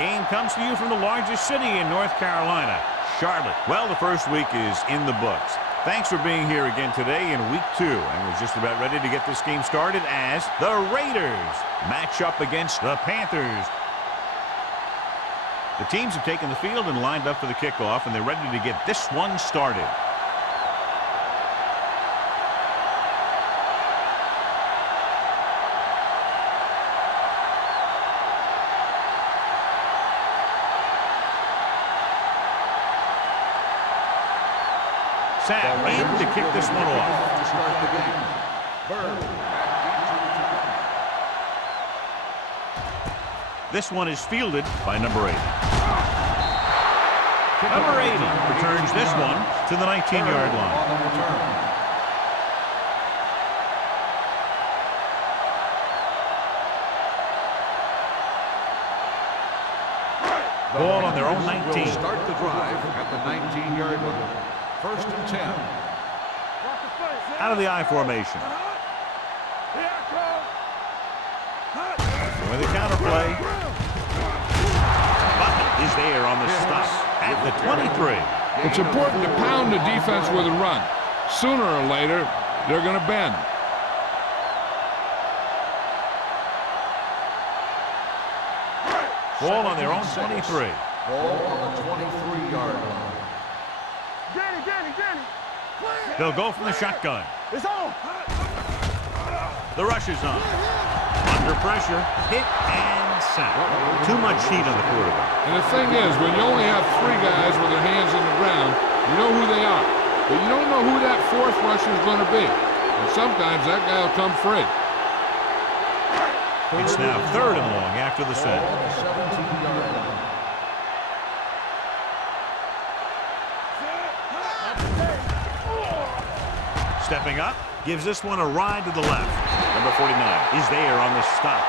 game comes to you from the largest city in North Carolina, Charlotte. Well, the first week is in the books. Thanks for being here again today in week 2. And we're just about ready to get this game started as the Raiders match up against the Panthers. The teams have taken the field and lined up for the kickoff, and they're ready to get this one started. Sam in to kick this one off. To start the game. Bird. This one is fielded by number 80. Number 80 returns this one to the 19-yard line. Ball on their own 19. Start the drive at the 19-yard line. 1st and 10. Out of the I formation. With the counter play. Bucket is there on the stop at the 23. It's important to pound the defense with a run. Sooner or later, they're going to bend. Ball on their own 23. Ball on the 23-yard line. They'll go from the shotgun. It's on. The rush is on. Under pressure, hit and sack. Too much heat on the quarterback. And the thing is, when you only have 3 guys with their hands in the ground, you know who they are. But you don't know who that 4th rusher is going to be. And sometimes that guy will come free. It's now 3rd and long after the sack. 17-yard line. Stepping up, gives this one a ride to the left. Number 49 is there on the stop.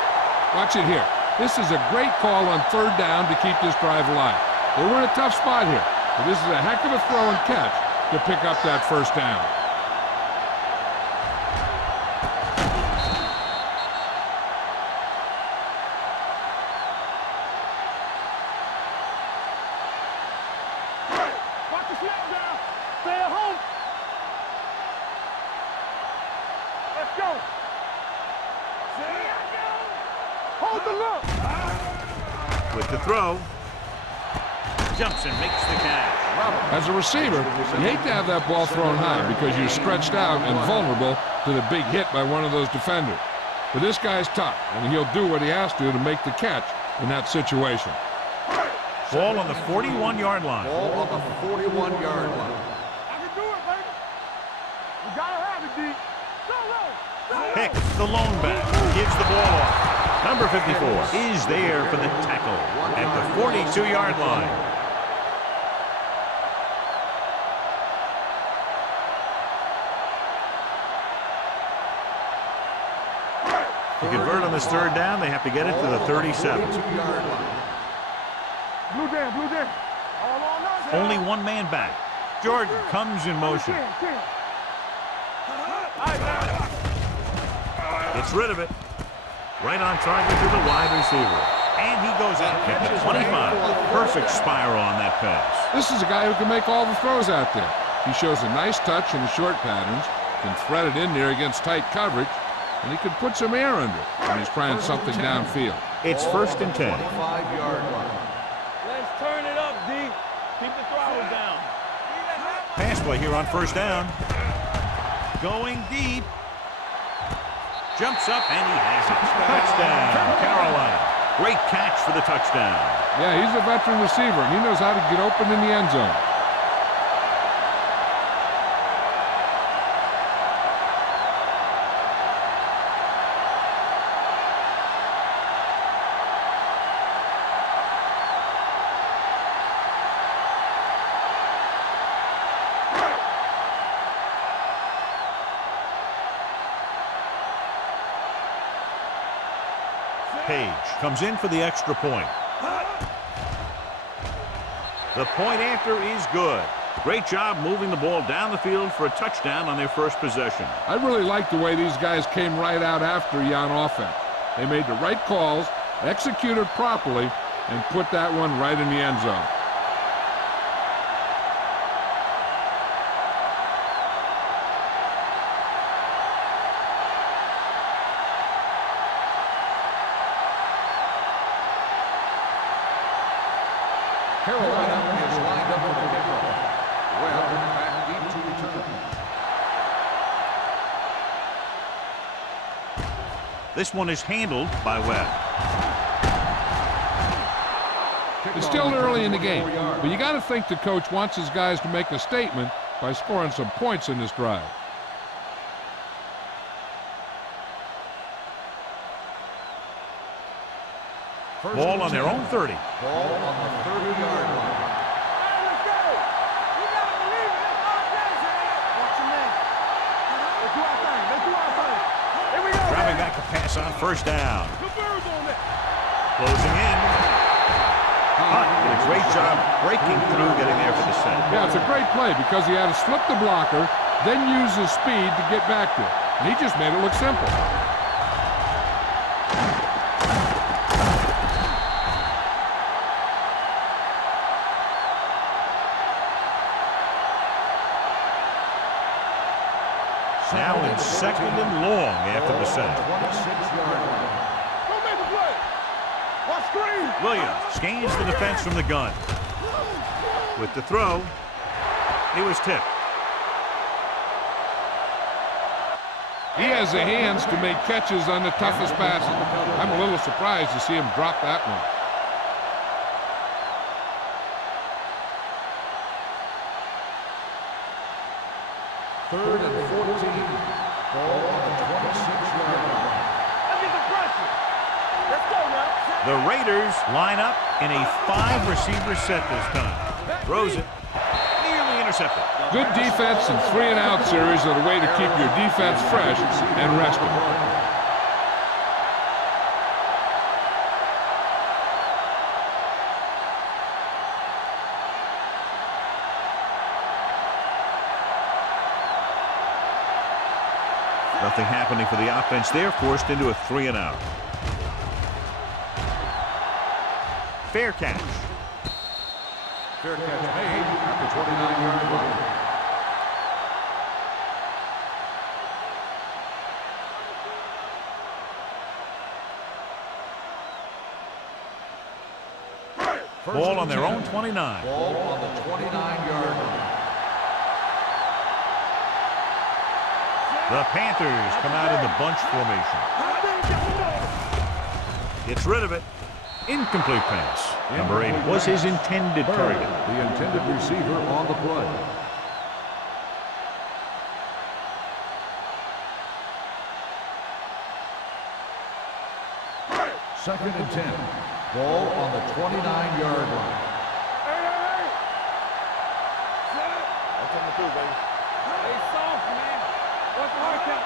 Watch it here. This is a great call on 3rd down to keep this drive alive. They were in a tough spot here, but this is a heck of a throw and catch to pick up that 1st down. Watch the snap down. Stay at home. Let's go. Hold the look. With the throw. Jumps and makes the catch. As a receiver, you hate to have that ball thrown high because you're stretched out and vulnerable to the big hit by one of those defenders. But this guy's tough, and he'll do what he has to make the catch in that situation. Ball on the 41-yard line. Ball on the 41-yard line. I can do it, baby. You gotta have it, D. Go low. Hicks, the lone back, gives the ball off. Number 54 is there for the tackle at the 42-yard line. To convert on this 3rd down, they have to get it to the 37. Blue down, blue down. All on us. Only one man back. Jordan comes in motion. Gets rid of it. Right on target to the wide receiver. And he goes out at the 25. Perfect spiral on that pass. This is a guy who can make all the throws out there. He shows a nice touch in the short patterns, can thread it in there against tight coverage, and he can put some air under it when he's trying something downfield. It's 1st and 10. 25-yard line. Let's turn it up, D. Keep the throttle down. Pass play here on 1st down. Going deep. Jumps up and he has it. Touchdown, Carolina. Great catch for the touchdown. Yeah, he's a veteran receiver, and he knows how to get open in the end zone. Page comes in for the extra point. The point after is good. Great job moving the ball down the field for a touchdown on their first possession. I really like the way these guys came right out after you on offense. They made the right calls, executed properly, and put that one right in the end zone. Carolina is lined up for the kickoff. Well, back deep to return. This one is handled by Webb. It's still early in the game, but you got to think the coach wants his guys to make a statement by scoring some points in this drive. Ball on their own 30. Ball on the 30-yard line. Let's go. You gotta believe it. That's all day, man. Watch your man. Let's do our thing. Let's do our thing. Here we go. Driving back to pass on first down. The birds on that. Closing in. Hunt did a great job breaking through, getting there for the set. Yeah, it's a great play because he had to slip the blocker, then use his speed to get back to it. And he just made it look simple. Now in second and long after the set. 26-yard line. Go make the play. Watch screen. Williams scans the defense from the gun. With the throw, he was tipped. He has the hands to make catches on the toughest passes. I'm a little surprised to see him drop that one. Third and 14. Ball on the 26-yard line. Let's get the pressure. Let's go now. The Raiders line up in a 5-receiver set this time. Throws it. Nearly intercepted. Good defense and 3-and-out series are the way to keep your defense fresh and rested. Nothing happening for the offense there, forced into a 3-and-out. Fair catch. Fair catch made at the 29-yard line. Ball on their own 29. Ball on the 29-yard line. The Panthers come out in the bunch formation. Gets rid of it. Incomplete pass. Number 8 was his intended target. The intended receiver on the play. Second and 10. Ball on the 29-yard line. Hey. Set it. That's on the two, baby. Hey, soft, man. What's the hard count?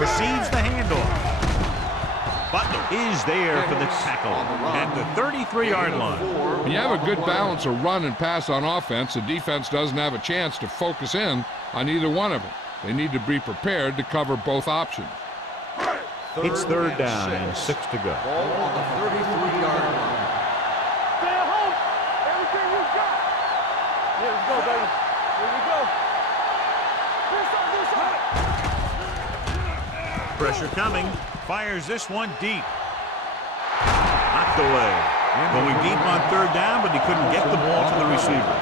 Receives the handoff. Butler is there for the tackle at the 33-yard line. When you have a good balance of run and pass on offense, the defense doesn't have a chance to focus in on either one of them. They need to be prepared to cover both options. It's third down and 6 to go. Ball on the 33-yard line. Stay at home. Everything you got. Here we go, baby. Here we go. Pressure coming. Fires this one deep. Knocked away. Going deep on third down, but he couldn't get the ball to the receiver.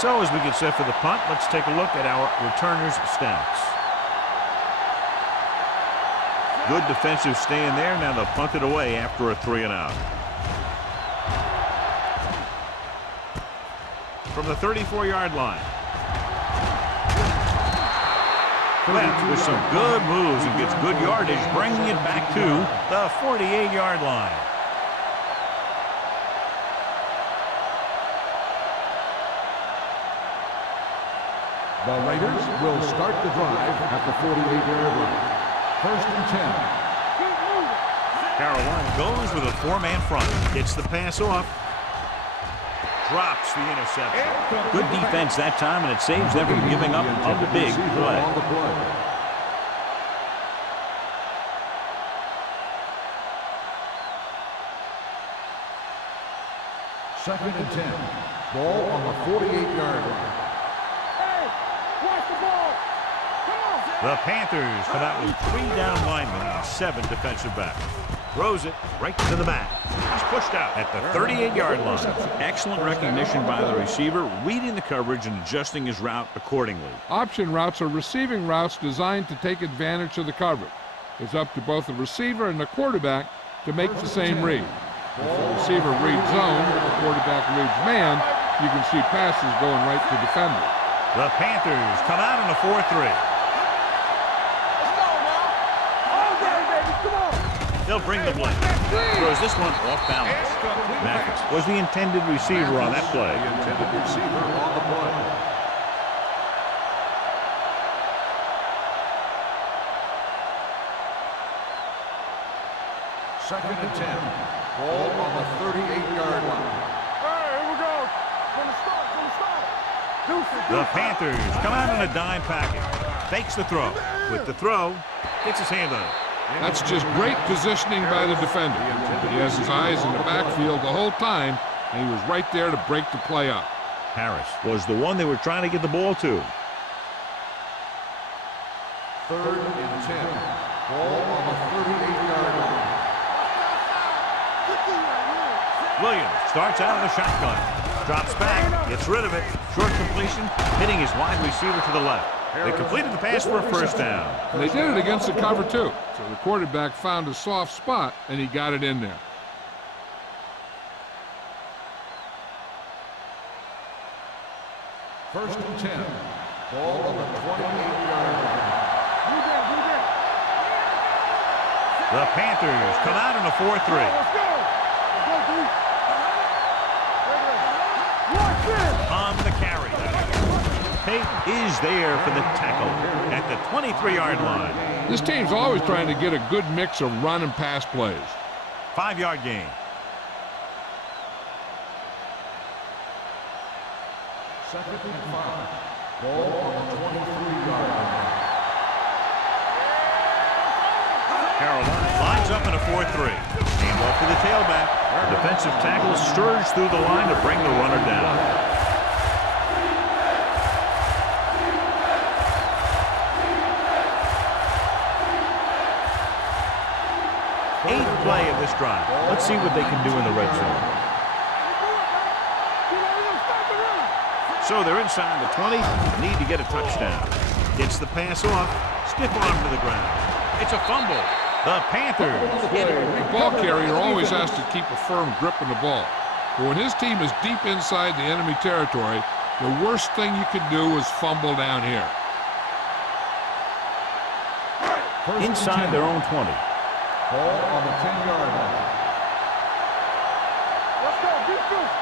So as we get set for the punt, let's take a look at our returners' stats. Good defensive stand there. Now they'll punt it away after a 3-and-out. From the 34-yard line. Left with some good moves and gets good yardage, bringing it back to the 48-yard line. The Raiders will start the drive at the 48-yard line. First and 10. Carolina goes with a 4-man front. Gets the pass off. Drops the interception. Good defense that time, and it saves them from giving up a big play. On the play. Second and 10. Ball on the 48-yard line. Hey, watch the ball. Come on. The Panthers come out with 3 down linemen and 7 defensive backs. Throws it right to the back. He's pushed out at the 38-yard line. Excellent recognition by the receiver, reading the coverage and adjusting his route accordingly. Option routes are receiving routes designed to take advantage of the coverage. It's up to both the receiver and the quarterback to make the same read. If the receiver reads zone, the quarterback reads man, you can see passes going right to defenders. The Panthers come out in a 4-3. Let's go now. All day, baby. Come on. They'll bring the blitz. Throws this one off balance. Mathis was the intended receiver on that play. The intended receiver on the play. Second and 10. Ball on the 38-yard line. Hey, here we go. From the start. The Panthers come out in a dime package. Fakes the throw. With the throw, gets his hand on it. That's just great positioning by the defender. He has his eyes in the backfield the whole time, and he was right there to break the play up. Harris was the one they were trying to get the ball to. Third and 10. Ball on the 38-yard line. Williams starts out of the shotgun. Drops back, gets rid of it. Short completion, hitting his wide receiver to the left. They completed the pass for a first down. And they did it against the cover, too. So the quarterback found a soft spot, and he got it in there. First and 10. Ball on the 28-yard line. The Panthers come out in a 4-3. Let's go. On the carry. Pate is there for the tackle at the 23-yard line. This team's always trying to get a good mix of run and pass plays. 5-yard gain. Second and 5. Ball on the 23-yard line. Carolina lines up in a 4-3. Handoff to the tailback. The defensive tackle surged through the line to bring the runner down. Eighth play of this drive. Let's see what they can do in the red zone. So they're inside the 20, need to get a touchdown. Gets the pass off, stiff arm to the ground. It's a fumble. The Panthers get it. The ball carrier always has to keep a firm grip on the ball. But when his team is deep inside the enemy territory, the worst thing you can do is fumble down here. Inside their own 20. Ball on the 10-yard line. Let's go. Defense.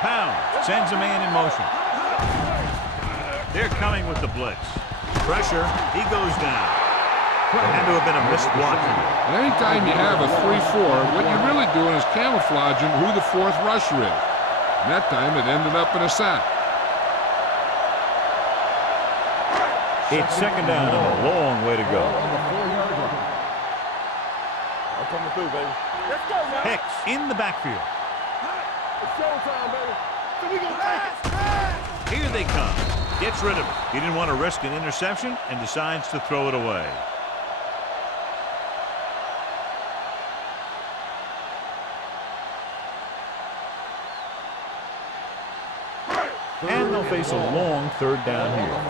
Pound sends a man in motion. They're coming with the blitz. Pressure, he goes down. Had to have been a missed block. And anytime you have a 3-4, what you're really doing is camouflaging who the fourth rusher is. And that time it ended up in a sack. It's second down and a long way to go. On the 4-yard line. I'm coming through, baby. Let's go, man. Hicks in the backfield. It's showtime, baby. So we gonna take it. Here they come. Gets rid of it. He didn't want to risk an interception and decides to throw it away. And they'll face a long third down here.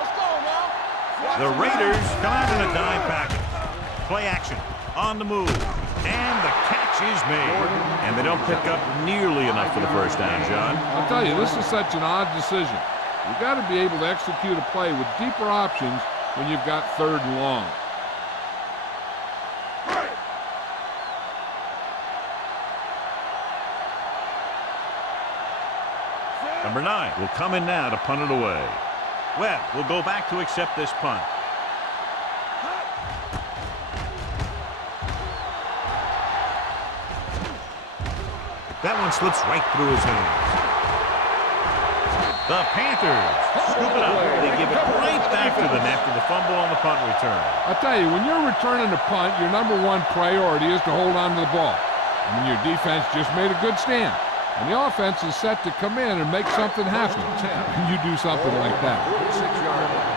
Let's go now. The Raiders come out in a dime package. Play action, on the move, and the catch is made. And they don't pick up nearly enough for the first down, John. I'll tell you, this is such an odd decision. You've got to be able to execute a play with deeper options when you've got third and long. Number 9 will come in now to punt it away. Webb will go back to accept this punt. That one slips right through his hands. The Panthers scoop it up. They give it right back to them after the fumble on the punt return. I tell you, when you're returning a punt, your #1 priority is to hold on to the ball. I mean, your defense just made a good stand. And the offense is set to come in and make something happen. And you do something like that. 46-yard line.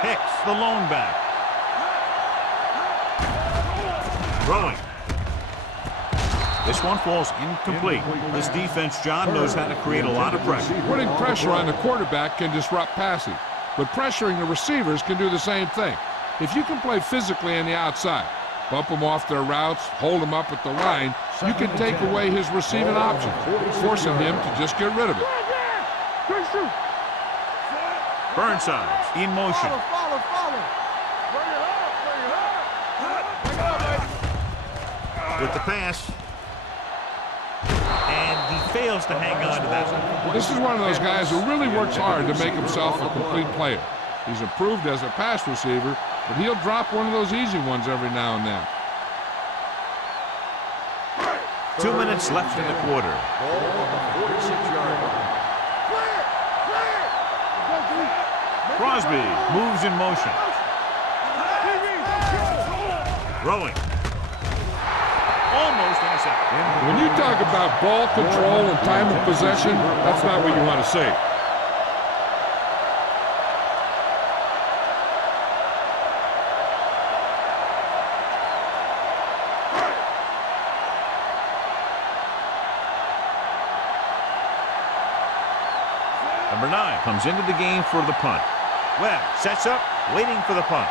Hicks, the lone back. Throwing. This one falls incomplete. This defense, John, knows how to create a lot of pressure. Putting pressure on the quarterback can disrupt passing, but pressuring the receivers can do the same thing. If you can play physically on the outside, bump them off their routes, hold them up at the line, you can take away his receiving options, forcing him to just get rid of it. Burnside in motion. With the pass. And he fails to hang on to that one. This is one of those guys who really works hard to make himself a complete player. He's improved as a pass receiver, but he'll drop one of those easy ones every now and then. 2 minutes left in the quarter. Ball on the 46-yard line. Crosby moves in motion. Throwing. Almost intercepted. When you talk about ball control and time of possession, that's not what you want to say. Number 9 comes into the game for the punt. Webb sets up, waiting for the punt.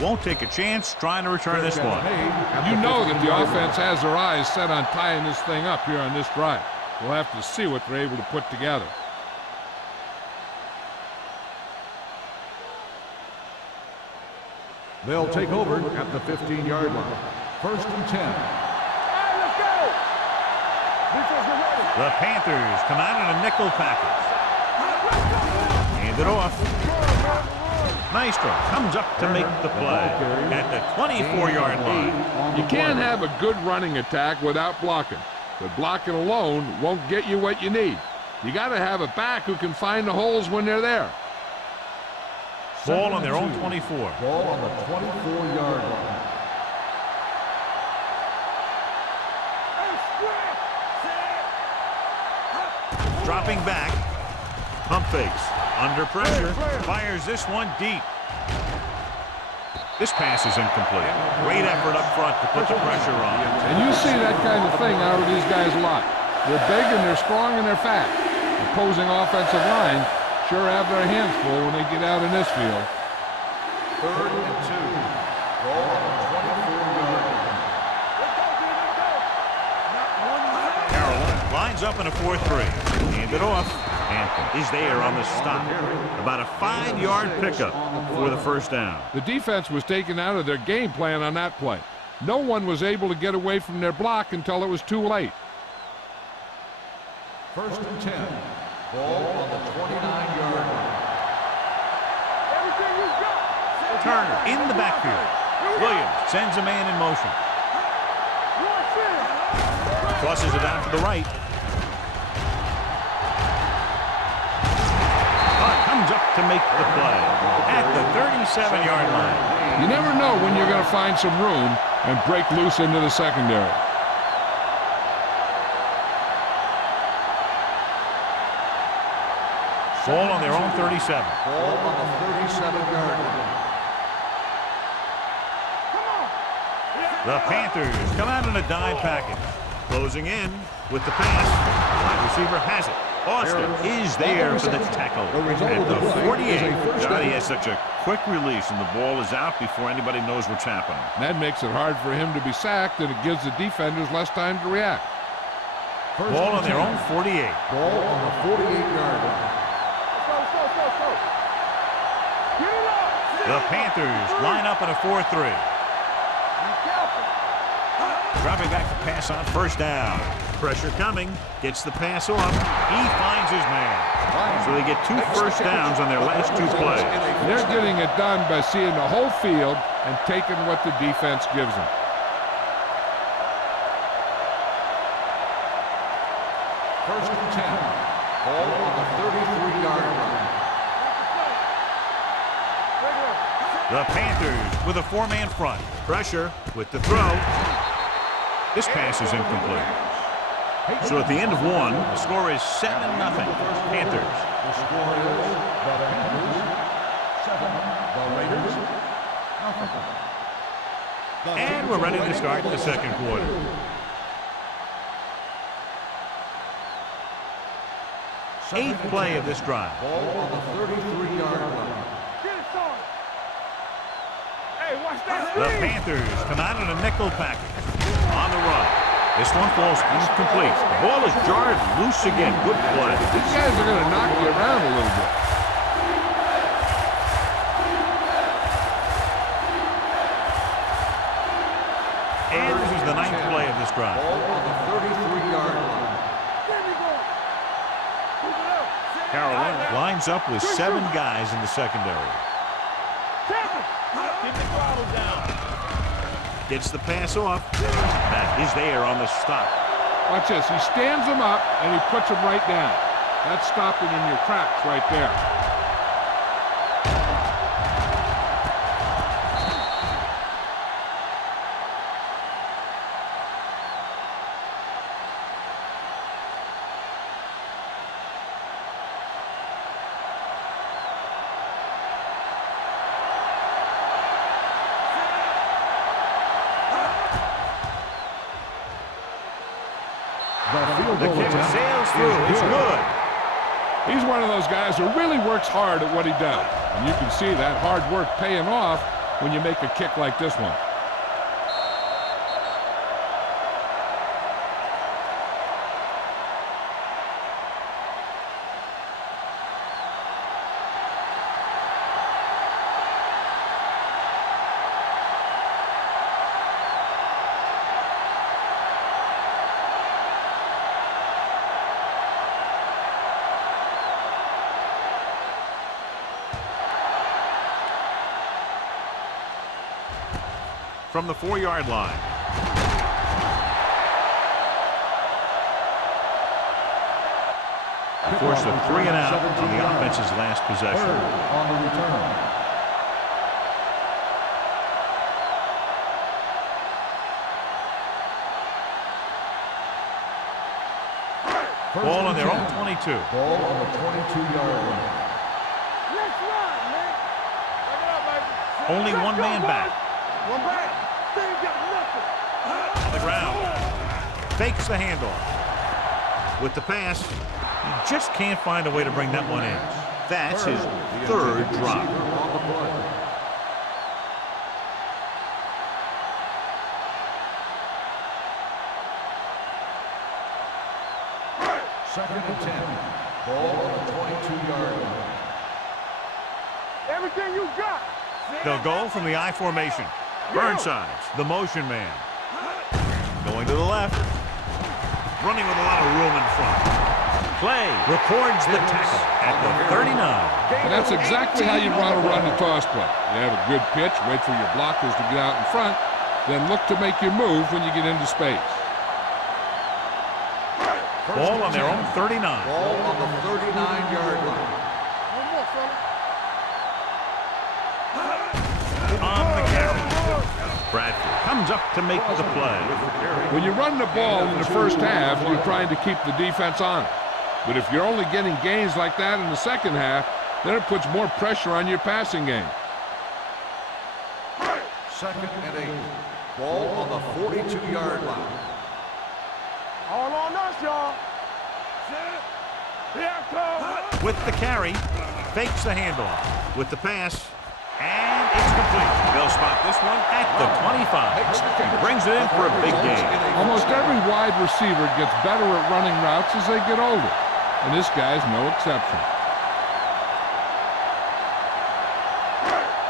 Won't take a chance trying to return this one. You know that the offense has their eyes set on tying this thing up here on this drive. We'll have to see what they're able to put together. They'll take over at the 15-yard line. 1st and 10. Let's go! Defense, get ready. The Panthers come out in a nickel package. Hand it off. Maestro comes up to make the play at the 24-yard line. You can't have a good running attack without blocking, but blocking alone won't get you what you need. You got to have a back who can find the holes when they're there. Ball on their own 24. Ball on the 24-yard line. Dropping back. Pump fakes. Under pressure. Fires this one deep. This pass is incomplete. Great effort up front to put the pressure on. And you see that kind of thing out of these guys a lot. They're big and they're strong and they're fast. Opposing offensive line sure have their hands full when they get out in this field. 3rd and 2. Ball on the 24-yard line. Carroll lines up in a 4-3. Hand it off. And is there on the stop. About a 5-yard pickup for the first down. The defense was taken out of their game plan on that play. No one was able to get away from their block until it was too late. 1st and 10. Ball on the 29-yard line. Everything you got. Turner in the backfield. Williams sends a man in motion. Tosses it out to the right. Comes up to make the play at the 37-yard line. You never know when you're going to find some room and break loose into the secondary. Ball on their own 37. Ball on the 37-yard line. The Panthers come out in a dime package. Closing in with the pass. Wide receiver has it. Austin is there for the tackle at the 48. God, he has such a quick release, and the ball is out before anybody knows what's happening. That makes it hard for him to be sacked, and it gives the defenders less time to react. Ball on their own 48. Ball on the 48-yard line. The Panthers line up in a 4-3. Dropping back to pass on first down. Pressure coming. Gets the pass off. He finds his man. So they get 2 first downs on their last 2 plays. They're getting it done by seeing the whole field and taking what the defense gives them. First and 10. Ball on the 33-yard line. The Panthers with a 4-man front. Pressure with the throw. This pass is incomplete. So at the end of 1, the score is 7-0. Panthers. The score is the Panthers 7, the Raiders nothing. And we're ready to start the second quarter. Eighth play of this drive. Ball on the 33-yard line. The Panthers come out in a nickel package. On the run. This one falls incomplete. The ball is jarred loose again. Good play. These guys are going to knock you around a little bit. And this is the 9th play of this drive. Ball on the 33-yard line. Carolina lines up with 7 guys in the secondary. Gets the pass off. That is there on the stop. Watch this. He stands them up, and he puts them right down. That's stopping in your tracks right there. The kick sails through. It's good. He's one of those guys who really works hard at what he does. And you can see that hard work paying off when you make a kick like this one. From the 4-yard line. Forced a 3 and out on the offense's last possession. On the return. Ball on their own 22. Ball on the 22-yard line. Only 1 man back. One back. They ain't got nothing. On the ground. Fakes the handoff. With the pass, he just can't find a way to bring that one in. That's his 3rd drop. On the play. Second and 10. Ball on the 22-yard line. Everything you got. They'll go from the I formation. Burnside's the motion man. Going to the left. Running with a lot of room in front. Clay records the tackle at the 39. And that's exactly how you want to run the toss play. You have a good pitch, wait for your blockers to get out in front, then look to make your move when you get into space. Ball on their own 39. Ball on the 39-yard line. One more, fella. On the carry. Bradford comes up to make the play. When you run the ball in the first half, you're trying to keep the defense on it. But if you're only getting gains like that in the second half, then it puts more pressure on your passing game. Second and 8. Ball on the 42-yard line. All on us, y'all. Here I come. With the carry, fakes the handoff. With the pass, and it's complete. They'll spot this one at the 25. He brings it in for a big gain. Almost every wide receiver gets better at running routes as they get older, and this guy's no exception.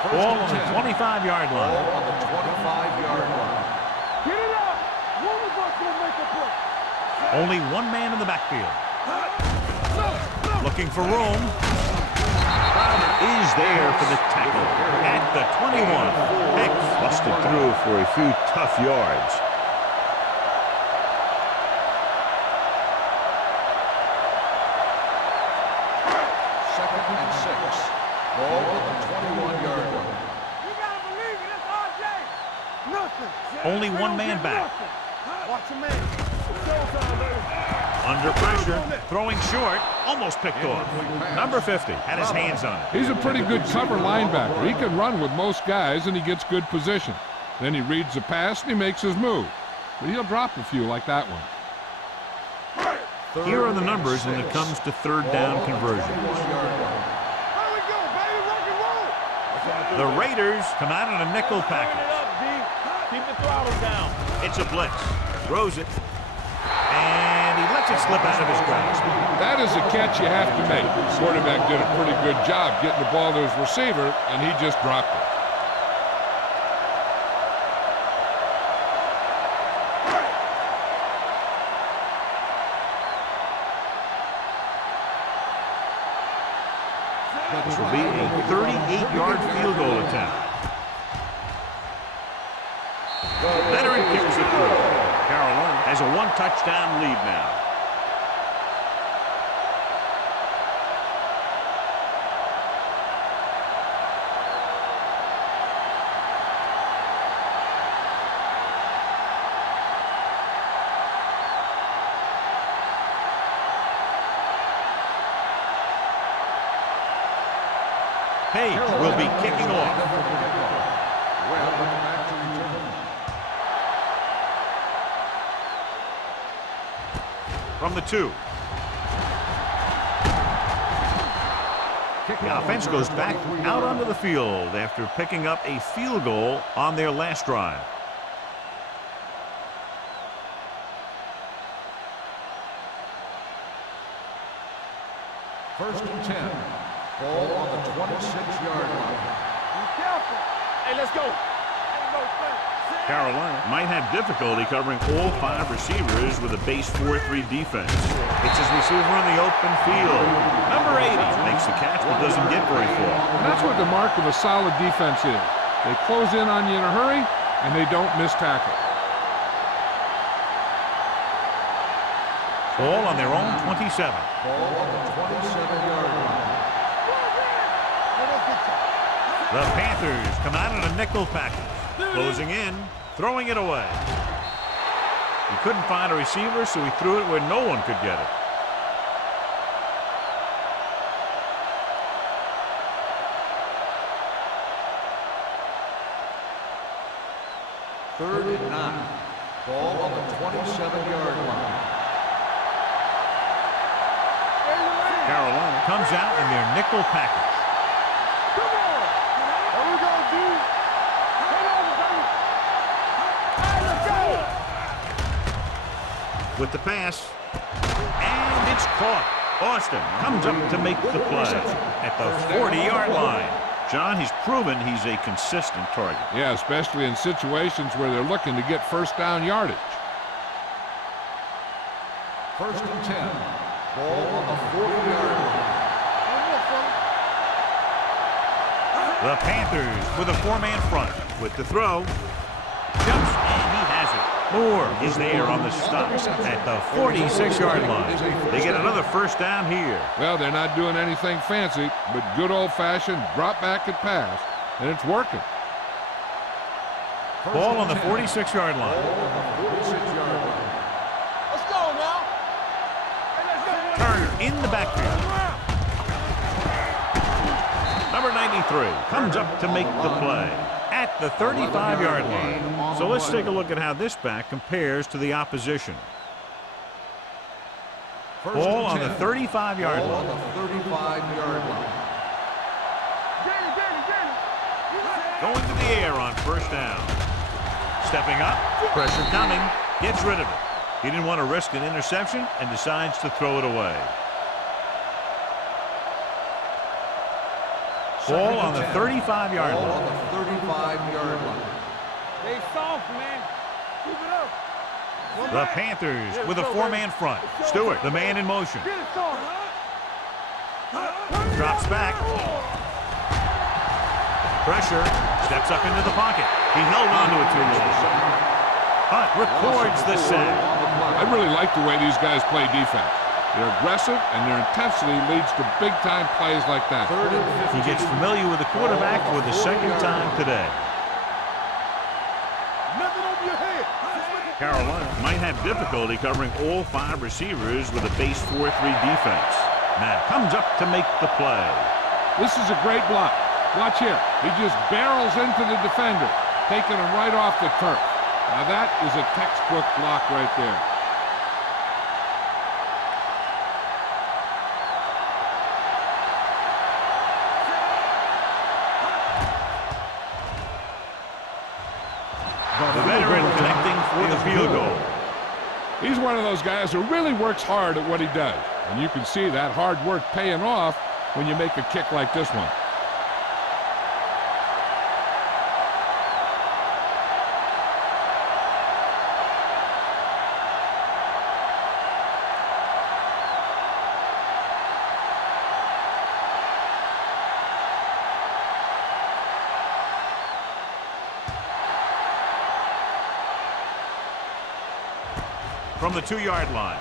Ball on the 25-yard line. Ball on the 25-yard line. Get it up. One Only one man in the backfield. Looking for room. Is there for the tackle at the 21. Hicks busted through for a few tough yards. Second and 6. Ball at the 21-yard line. You gotta believe it. That's RJ. Nothing. Only one man back. Watch your man. Showtime, baby. Under pressure, throwing short, almost picked off. Number 50 had his hands on it. He's a pretty good cover linebacker. He can run with most guys, and he gets good position. Then he reads the pass, and he makes his move. But he'll drop a few like that one. Here are the numbers when it comes to third down conversions. There we go, baby. Rock and roll. The Raiders come out in a nickel Turn it package. up, D. Keep the throttle down. It's a blitz. Throws it. And he lets it slip out of his grasp. That is a catch you have to make. The quarterback did a pretty good job getting the ball to his receiver, and he just dropped it. This will be a 38-yard field goal attempt. Veteran kicks it through. Carolina has a one-touchdown lead now. Page will be kicking off. From the 2. The offense goes back out onto the field after picking up a field goal on their last drive. First and 10. Ball on the 26-yard line. Be careful. Hey, let's go. Carolina might have difficulty covering all 5 receivers with a base 4-3 defense. It's his receiver in the open field. Number 80 makes the catch but doesn't get very far. And that's what the mark of a solid defense is. They close in on you in a hurry, and they don't miss tackle. Ball on their own 27. Ball on the 27-yard line. The Panthers come out in a nickel package. Closing in, throwing it away. He couldn't find a receiver, so he threw it where no one could get it. Third and 9. Ball on the 27-yard line. Carolina comes out in their nickel package. Come on. There we go, dude. Take over, baby. Hey, let's go. With the pass, and it's caught. Austin comes up to make the play at the 40-yard line. John, he's proven he's a consistent target. Yeah, especially in situations where they're looking to get first down yardage. First and 10. Ball on the 40-yard line. The Panthers with a 4-man front. With the throw. Jumps, and he has it. Moore is there on the stop at the 46-yard line. They get another first down here. Well, they're not doing anything fancy, but good old-fashioned drop back and pass, and it's working. Ball on the 46-yard line. Let's go now. Hey, let's go. Turner in the backfield. Number 93 comes up to make the play at the 35-yard line. So let's take a look at how this back compares to the opposition. Ball on the 35-yard line. On the 35-yard line. Going to the air on first down. Stepping up, pressure coming, gets rid of it. He didn't want to risk an interception and decides to throw it away. Ball on the 35-yard line. On the 35-yard line. Stay soft, man. Keep it up. The Panthers with a four-man front. Stewart, the man in motion. Get it, Saul. Drops back. Pressure. Steps up into the pocket. He held on to it too long. Hunt records the sack. I really like the way these guys play defense. They're aggressive, and their intensity leads to big-time plays like that. He gets familiar with the quarterback for the second time today. Nothing over your head. Carolina might have difficulty covering all 5 receivers with a base 4-3 defense. Now comes up to make the play. This is a great block. Watch here. He just barrels into the defender, taking him right off the turf. Now that is a textbook block right there. The veteran connecting for the field goal. He's one of those guys who really works hard at what he does. And you can see that hard work paying off when you make a kick like this one. From the 2-yard line.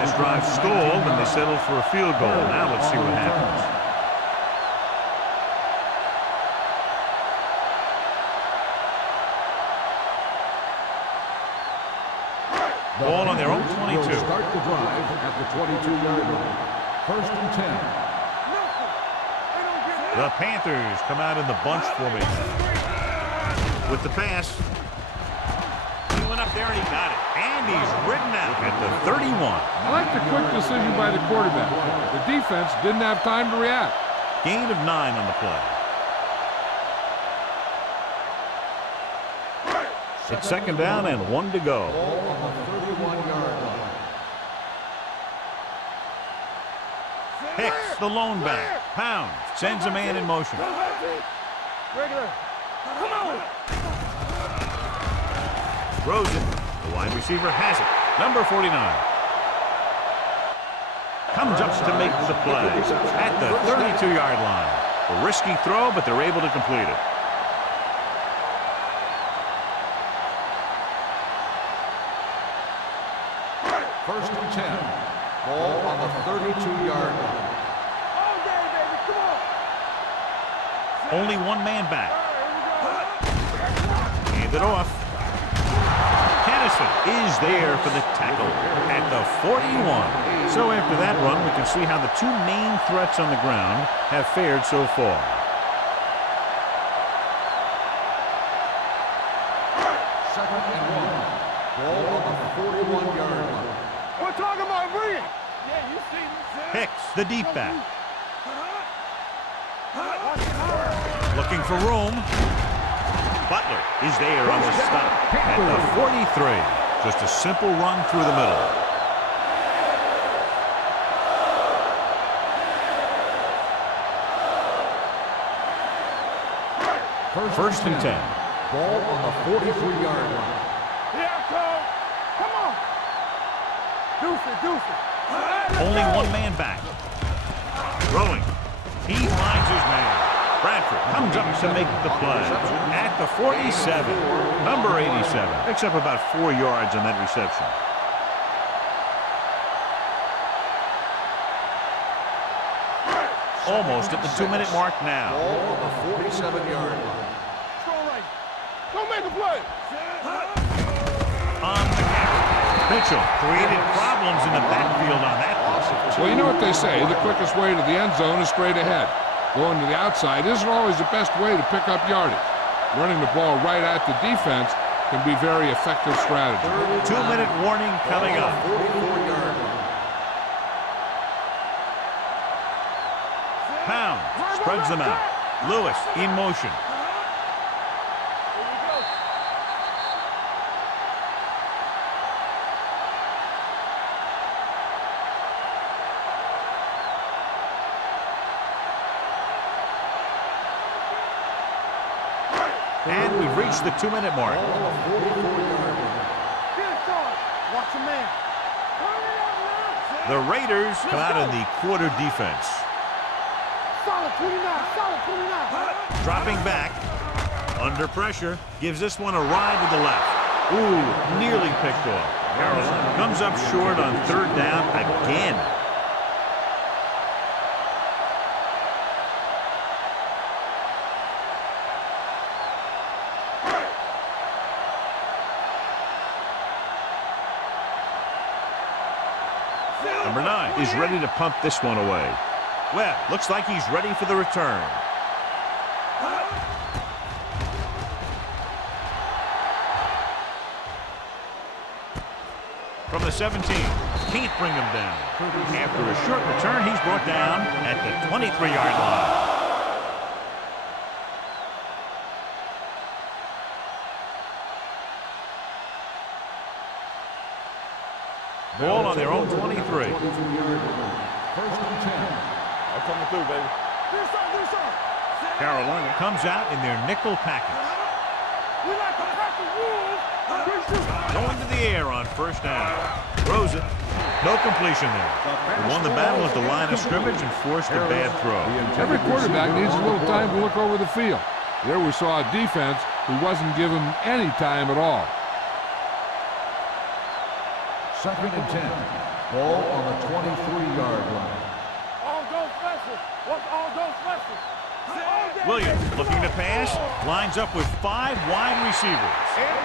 This drive stalled, and they settled for a field goal. Now let's see what happens. Ball on their own 22. Will start the drive at the 22-yard line. 1st and 10. The Panthers come out in the bunch formation. With the pass. Peeling up there, and he got it. And he's ridden out at the 31. I like the quick decision by the quarterback. The defense didn't have time to react. Gain of 9 on the play. It's 2nd down and 1 to go. Ball on the 31-yard line. Hicks, the lone back. Pound sends a man in motion. Regular. Come on. Throws it. The wide receiver has it. Number 49. Comes up to make the play at the 32-yard line. A risky throw, but they're able to complete it. First and 10. Ball on the 32-yard line. All day, baby. Come on. Only one man back. Hand it off. Kennison is there for the tackle at the 41. So after that run, we can see how the 2 main threats on the ground have fared so far. Second and 1. Ball on the 41-yard line. We're talking about bringing. Yeah, you see me. Hicks, the deep back. Looking for room. Butler is there on the stop at the 43. Just a simple run through the middle. First and 10. Ball on the 43-yard line. Yeah, Cole. Come on. Deuce it. Only one man back. Throwing. He finds his man. Bradford comes up to make the play at the 47. Number 87. Picks up about 4 yards on that reception. Almost at the 2-minute mark now. Ball on the 47-yard line. Strong right. Don't make a play. On the catch. Mitchell created problems in the backfield on that pass. Well, you know what they say, the quickest way to the end zone is straight ahead. Going to the outside isn't always the best way to pick up yardage. Running the ball right at the defense can be very effective strategy. 2-minute warning coming up. 44-yard line. Pound spreads them out. Lewis in motion. And we've reached the 2-minute mark. Ball on the 44-yard line. Watch a man. The Raiders come out in the quarter defense. Solid 29, solid 29. Dropping back, under pressure, gives this one a ride to the left. Ooh, nearly picked off. Carolina comes up short on 3rd down again. Number 9 is ready to pump this one away. Well, looks like he's ready for the return. From the 17, can't bring him down. After a short return, he's brought down at the 23-yard line. Ball on their own 23. 22-yard line. 1st and 10. I'm coming through, baby. Carolina comes out in their nickel package. We like to pack the wolves. Going to the air on 1st down. Throws it. No completion there. He won the battle at the line of scrimmage and forced a bad throw. Every quarterback needs a little time to look over the field. There we saw a defense who wasn't given any time at all. 2nd and 10. Ball on the 23-yard line. All go special. What's all go special? Williams looking to pass. Lines up with 5 wide receivers.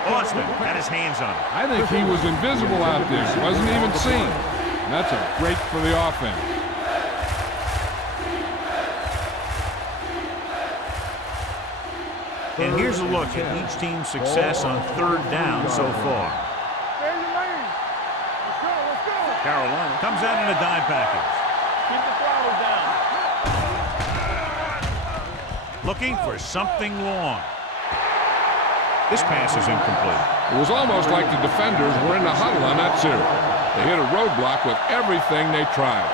Austin had his hands on it. I think he was invisible out there. Wasn't even seen. And that's a break for the offense. And here's a look at each team's success on 3rd down so far. Stay in your lane. Let's go, let's go. Carolina comes out in a dime package. Keep the throttle down. Looking for something long. This pass is incomplete. It was almost like the defenders were in the huddle on that series. They hit a roadblock with everything they tried.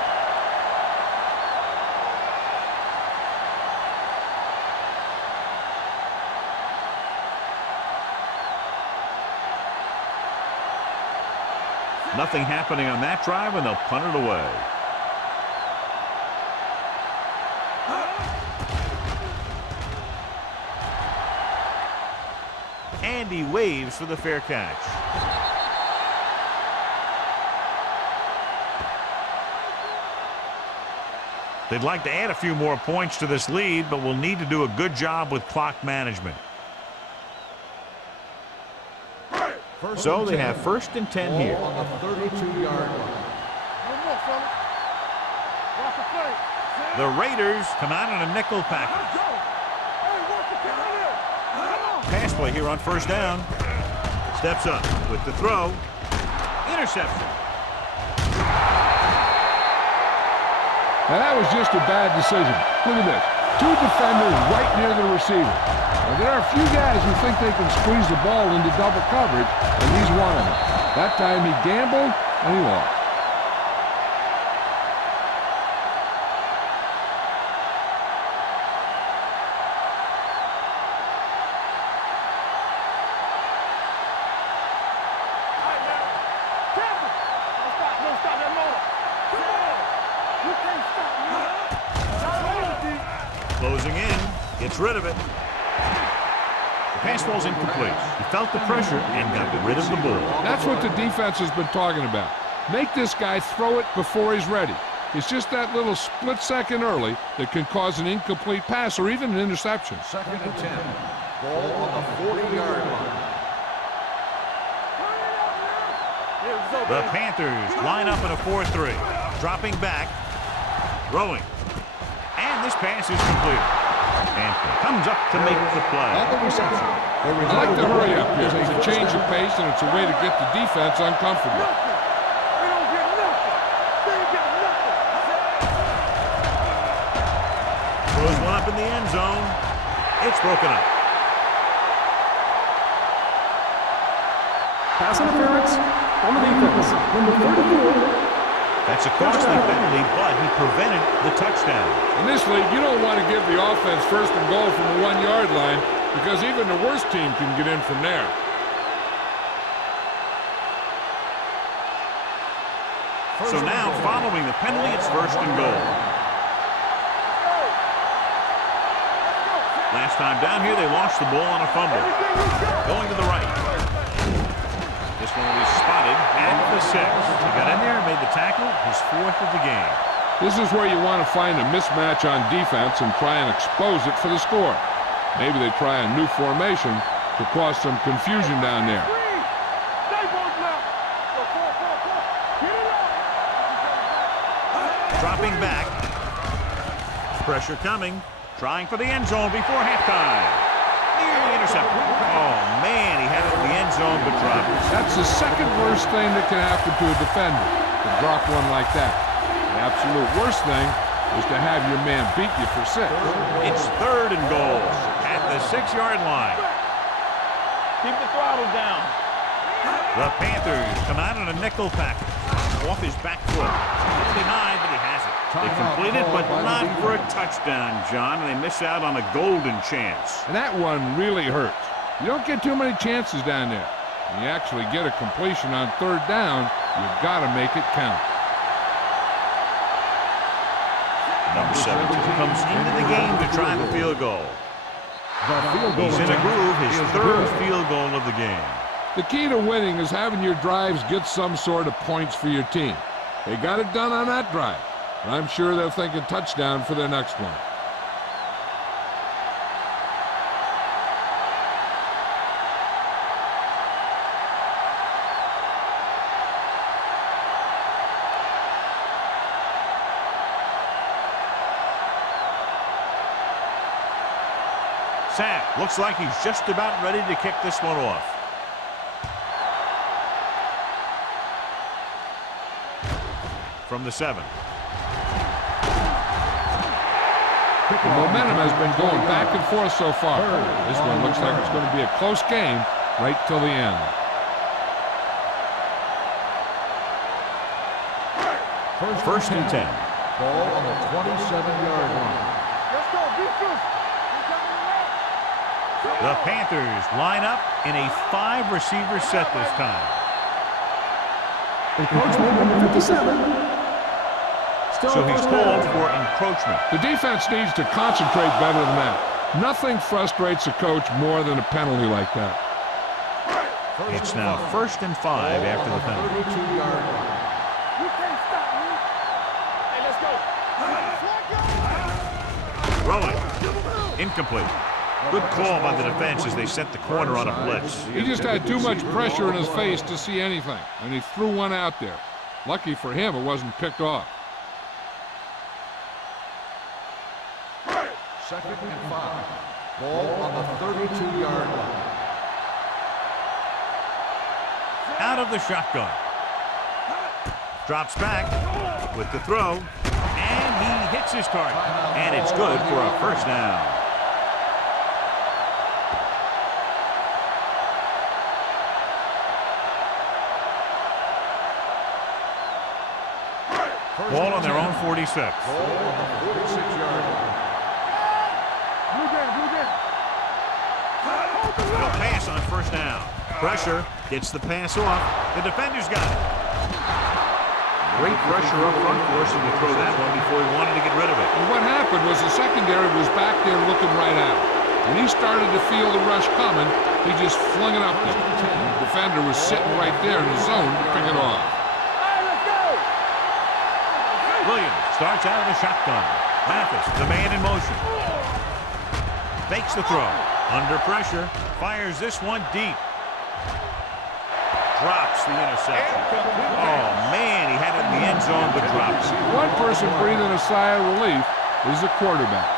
Nothing happening on that drive, and they'll punt it away. And he waves for the fair catch. They'd like to add a few more points to this lead, but will need to do a good job with clock management. So they have 1st and 10 here. Ball on the 32-yard line. One more, fella. Watch the play. The Raiders come out in a nickel package. Go. Hey, watch the play. Come on. Pass play here on 1st down. Steps up with the throw. Interception. Now that was just a bad decision. Look at this. 2 defenders right near the receiver. Now, there are a few guys who think they can squeeze the ball into double coverage, and he's one of them. That time he gambled, and he lost. All right, man. Captain. Don't stop that motor. Come on. You can't stop me. Closing in. Gets rid of it. The pass ball's incomplete. He felt the pressure and got rid of the ball. That's what the defense has been talking about. Make this guy throw it before he's ready. It's just that little split second early that can cause an incomplete pass or even an interception. 2nd and 10. Ball on the 40-yard line. The Panthers line up in a 4-3. Dropping back. Throwing. And this pass is complete. And comes up to make the play. On the reception. The I like to hurry up here. It's a change of pace, and it's a way to get the defense uncomfortable. We don't get nothing. They ain't got nothing. Throws one up in the end zone. It's broken up. Pass interference on the defense. Number 34. That's a costly penalty, but he prevented the touchdown. In this league, you don't want to give the offense 1st and goal from the 1-yard line because even the worst team can get in from there. So now, following the penalty, it's first and goal. Last time down here, they lost the ball on a fumble. Going to the right. This one will be spotted at the 6. He got in there and made the tackle, his 4th of the game. This is where you want to find a mismatch on defense and try and expose it for the score. Maybe they try a new formation to cause some confusion down there. Dropping back. Pressure coming. Trying for the end zone before halftime. Nearly intercepted. Oh, man, he had it in the end zone but dropped it. That's the second worst thing that can happen to a defender, to drop one like that. The absolute worst thing is to have your man beat you for 6. It's 3rd and goal at the 6-yard line. Keep the throttle down. The Panthers come out in a nickel package. Off his back foot. Really high, but he has it. They completed, but not for a touchdown, John. And they miss out on a golden chance. And that one really hurts. You don't get too many chances down there. When you actually get a completion on 3rd down, you've got to make it count. Number 17 comes into the game to try the field goal. He's in a groove, his 3rd field goal of the game. The key to winning is having your drives get some sort of points for your team. They got it done on that drive, and I'm sure they're thinking touchdown for their next one. Sam looks like he's just about ready to kick this one off. From the 7. The momentum has been going back and forth so far. This one looks like it's going to be a close game right till the end. First and 10. Ball on the 27-yard line. Let's go, defense. The Panthers line up in a 5-receiver set this time. Encroachment number 57. So he's called for encroachment. The defense needs to concentrate better than that. Nothing frustrates a coach more than a penalty like that. It's now 1st and 5 after the penalty. 32-yard line. You can't stop me. Hey, let's go. Rolling. Incomplete. Good call by the defense as they set the corner on a blitz. He just had too much pressure in his face to see anything, and he threw one out there. Lucky for him, it wasn't picked off. 2nd and 5. Ball on the 32-yard line. Out of the shotgun. Drops back with the throw, and he hits his target. And it's good for a 1st down. Ball on their own 46. Ball on the 46-yard line. Little pass on 1st down. Pressure gets the pass off. The defender's got it. Great pressure up front, forcing to throw that one before he wanted to get rid of it. And what happened was the secondary was back there looking right at him. When he started to feel the rush coming, he just flung it up there. The defender was sitting right there in the zone to pick it off. Williams starts out of the shotgun. Mathis, the man in motion. Fakes the throw. Under pressure. Fires this one deep. Drops the interception. Oh, man, he had it in the end zone, but drops it. One person breathing a sigh of relief is the quarterback.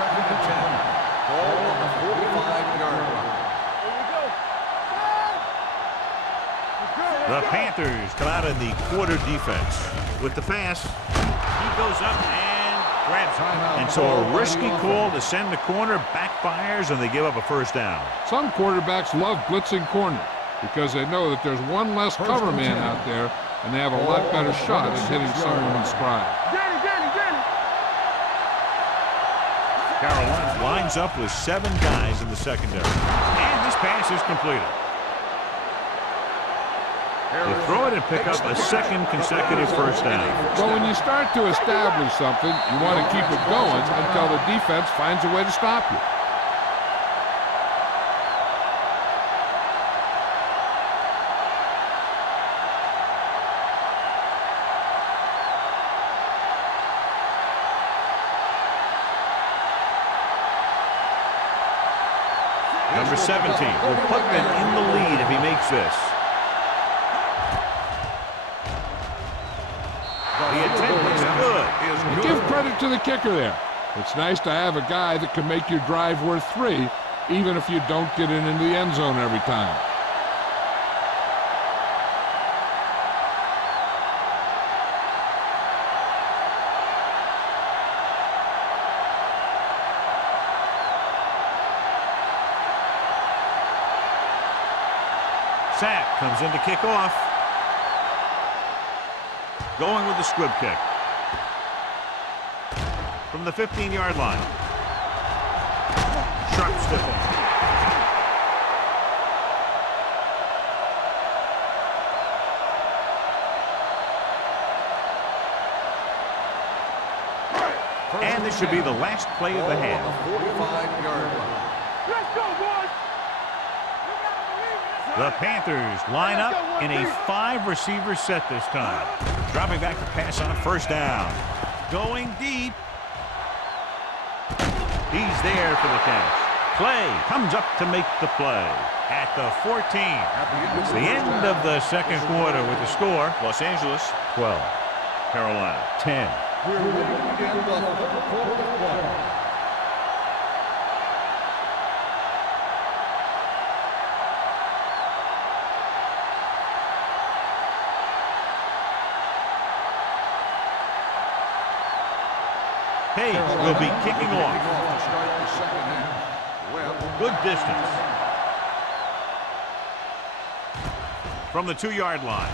2nd and 10. Ball on the 45-yard line. The Panthers come out in the quarter defense. With the pass, he goes up and grabs it. And so a risky call to send the corner backfires, and they give up a 1st down. Some quarterbacks love blitzing corner because they know that there's one less cover man out there, and they have a lot better shot at hitting someone in stride. Carolina lines up with 7 guys in the secondary. And this pass is completed. They throw it and pick up a second consecutive first down. Well, when you start to establish something, you want to keep it going until the defense finds a way to stop you. Number 17 will put them in the lead if he makes this. The attempt looks good. Give credit to the kicker there. It's nice to have a guy that can make your drive worth 3, even if you don't get it into the end zone every time. Sapp comes in to kick off. Going with the squib kick. From the 15-yard line. Sharp stiff arm. And this should be the last play of the half. 45-yard line. Let's go, boys! The Panthers line up in a 5-receiver set this time. Dropping back to pass on a first down. Going deep. He's there for the catch. Clay comes up to make the play at the 14. It's the end of the second quarter with the score. Los Angeles 12. Carolina 10. We're ready to begin the third quarter. Page will be kicking off. Good distance. From the 2-yard line.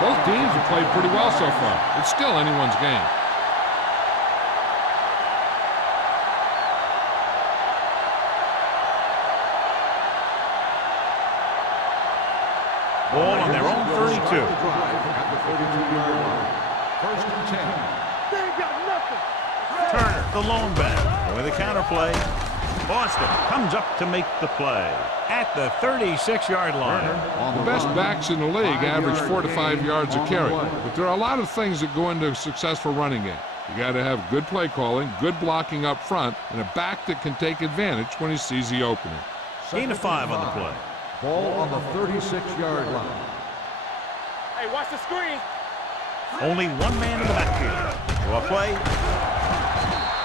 Both teams have played pretty well so far. It's still anyone's game. Ball on their own 32. At the 32-yard line. First and 10. They ain't got nothing. Turner, the lone back. With a counterplay. Boston comes up to make the play at the 36-yard line. The best backs in the league average 4 to 5 yards a carry. But there are a lot of things that go into a successful running game. You got to have good play calling, good blocking up front, and a back that can take advantage when he sees the opening. Gain of 5 on the play. Ball on the 36-yard line. Hey, watch the screen. Only one man in the backfield. To a play.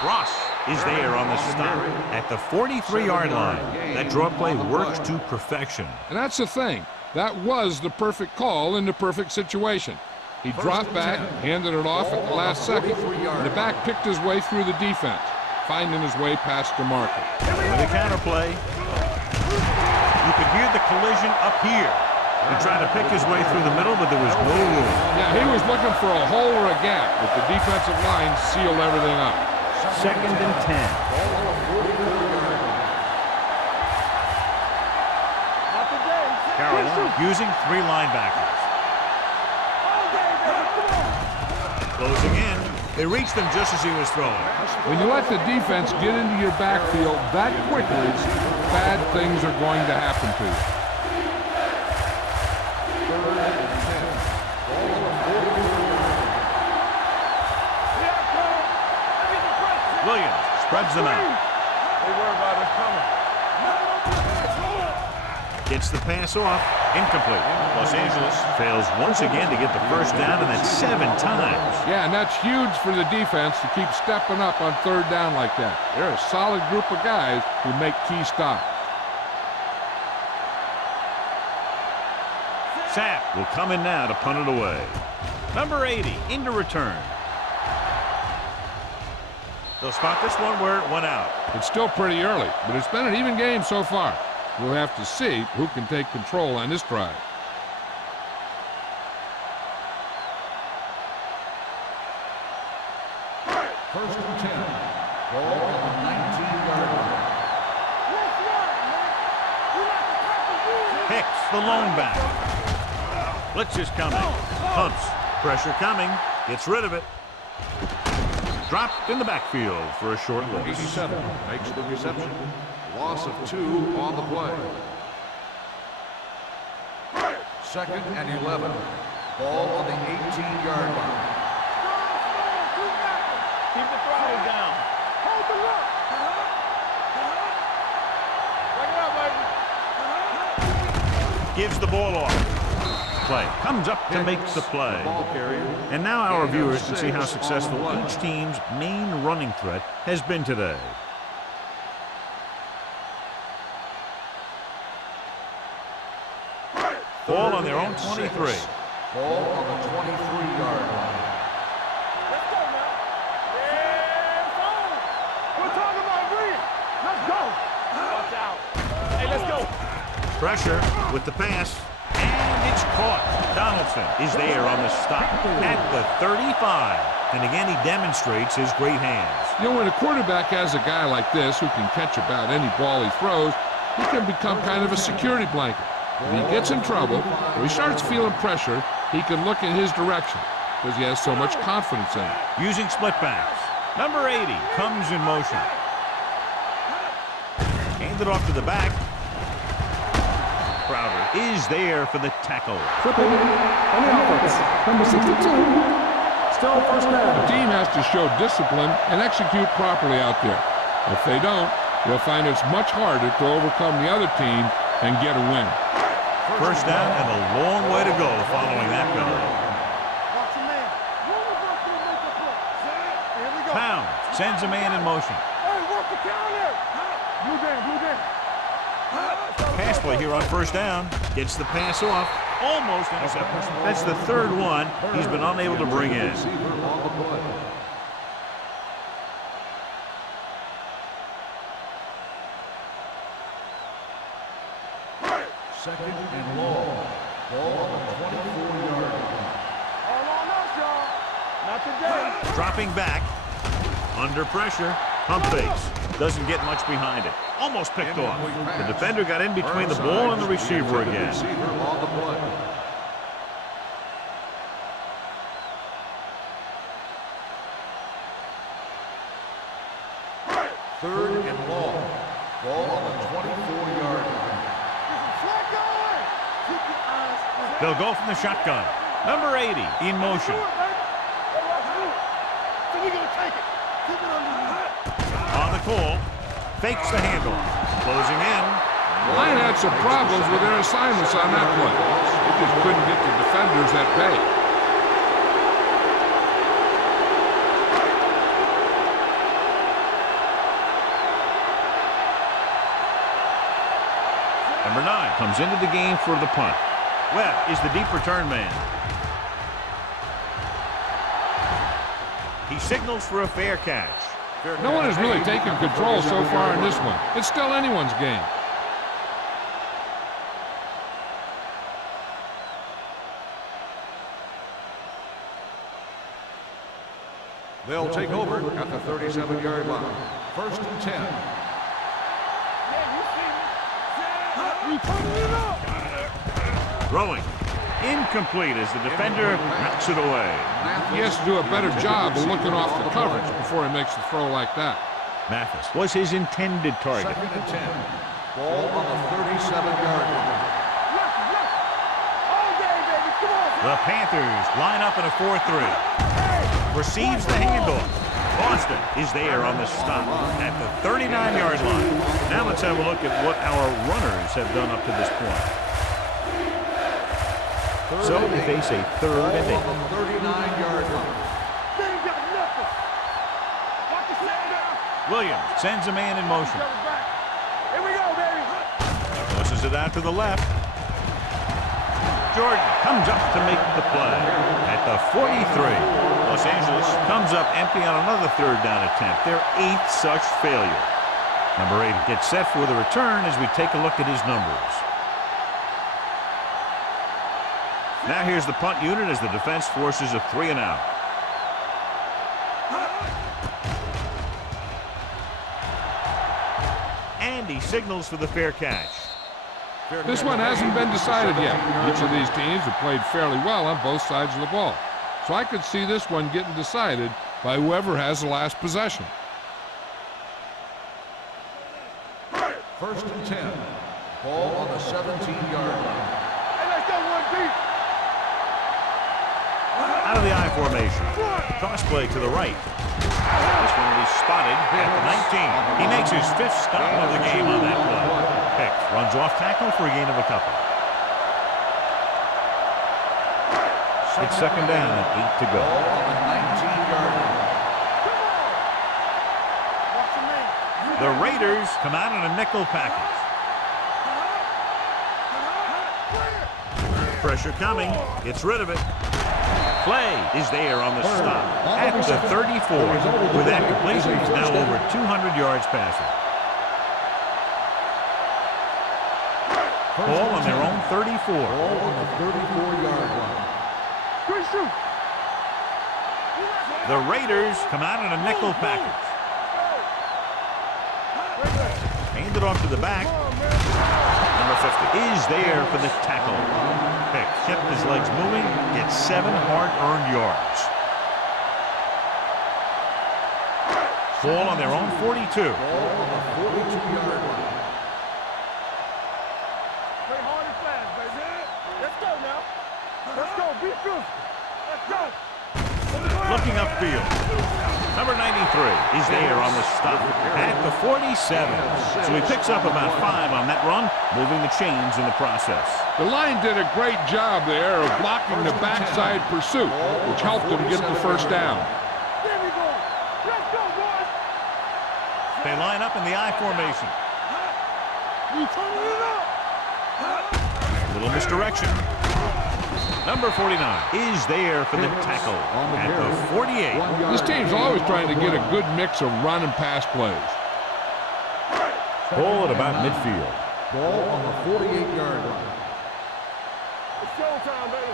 Ross is there on the stop at the 43-yard line. That draw play works to perfection. And that's the thing. That was the perfect call in the perfect situation. He dropped back, handed it off at the last second, and the back picked his way through the defense, finding his way past the marker. With a counterplay, you could hear the collision up here. He tried to pick his way through the middle, but there was no room. Yeah, he was looking for a hole or a gap, but the defensive line sealed everything up. Second and 10. Not today. Carolina using 3 linebackers. Closing in. They reached him just as he was throwing. When you let the defense get into your backfield that quickly, bad things are going to happen to you. Williams spreads them out. They worry about us coming. Gets the pass off. Incomplete. Los Angeles fails once again to get the first down, and that's 7 times. Yeah, and that's huge for the defense to keep stepping up on 3rd down like that. They're a solid group of guys who make key stops. Sapp will come in now to punt it away. Number 80 in to return. They'll spot this one where it went out. It's still pretty early, but it's been an even game so far. We'll have to see who can take control on this drive. Hicks, the lone back. Blitz is coming. Pumps. Pressure coming. Gets rid of it. Dropped in the backfield for a short loss. 87 makes the reception. Loss of 2 on the play. 2nd and 11. Ball on the 18-yard line. Keep the throttle down. Hold the look. Bring it up, baby. Gives the ball off. Play. Comes up to make the play. And now our viewers can see how successful each team's main running threat has been today. Ball on their own 23. Ball on the 23-yard line. Let's go now. Yeah, phone. We're talking about green. Let's go. Watch out. Hey, let's go. Pressure with the pass. And it's caught. Donaldson is there on the stop at the 35. And again, he demonstrates his great hands. You know, when a quarterback has a guy like this who can catch about any ball he throws, he can become kind of a security blanket. If he gets in trouble, or he starts feeling pressure, he can look in his direction because he has so much confidence in it. Using split backs. Number 80 comes in motion. Handed off to the back. Crowder is there for the tackle. Flipping on the offense. Number 62. Still first The down. team has to show discipline and execute properly out there. If they don't, you'll find it's much harder to overcome the other team and get a win. First down and a long way to go following that penalty. Watch your man. Here we go. Pound sends a man in motion. Hey, work the counter. Blue game. Pass play here on first down. Gets the pass off. Almost intercepted. That's the third one he's been unable to bring in. Second and long. Ball on the 24-yard line. All on us, y'all. Not today. Dropping back. Under pressure. Pump fakes. Doesn't get much behind it. Almost picked off. The defender got in between the ball and the receiver again. Receiver on the play. Third and long. Ball on the 24-yard line. Flat going. Keep your eyes on. They'll go from the shotgun. Number 80 in motion. So we're going to take it. Keep it under. On the call. Fakes the handoff. Closing in. The line had some problems with their assignments on that play. They just couldn't get the defenders at bay. Number 9 comes into the game for the punt. Webb is the deep return man. He signals for a fair catch. No one has really taken control so far in this one. It's still anyone's game. They'll take over at the 37-yard line. First and 10. We turning it up. Throwing. Incomplete as the defender knocks it away. He has to do a better job of looking off the coverage before he makes a throw like that. Mathis was his intended target. Second and 10. Ball on the 37-yard line. All day, baby. Come on. The Panthers line up in a 4-3. Receives the handoff. Boston is there on the stop at the 39-yard line. Now let's have a look at what our runners have done up to this point. So they face a third and 8. On the 39-yard line. They ain't got nothing. Watch the stand down. Williams sends a man in motion. Here we go, baby. Pushes it out to the left. Jordan comes up to make the play at the 43. Los Angeles comes up empty on another third down attempt. Their 8th such failure. Number 8 gets set for the return as we take a look at his numbers. Now here's the punt unit as the defense forces a 3-and-out. And he signals for the fair catch. This one hasn't been decided yet. Each of these teams have played fairly well on both sides of the ball. So I could see this one getting decided by whoever has the last possession. First and 10. Ball on the 17-yard line. Hey, let's go one deep. Out of the I formation. Toss play to the right. This one will be spotted at the 19. He makes his 5th stop of the game on that play. Pick runs off tackle for a gain of a couple. It's second down and 8 to go. Ball on the 19-yard line. The Raiders come out in a nickel package. Pressure coming. Gets rid of it. Play is there on the stop at the 34. With that completion, he's now over 200 yards passing. Ball on their own 34. Ball on the 34-yard line. The Raiders come out in a nickel package. Hand it off to the back. Number 50 is there for the tackle. Pick kept his legs moving, gets 7 hard-earned yards. Ball on their own 42. Ball on the 42-yard line. Play hard and fast, baby. Let's go now. Let's go. Be physical. Let's go. Looking upfield. Number 93 is there on the stop at the 47. So he picks up about 5 on that run, moving the chains in the process. The line did a great job there of blocking the backside pursuit, which helped them get the first down. There we go. Let's go, boys. They line up in the I formation. You turning it up. Little misdirection. Number 49 is there for the tackle at the 48. This team's always trying to get a good mix of run and pass plays. Ball at about midfield. Ball on the 48-yard line. It's showtime, baby.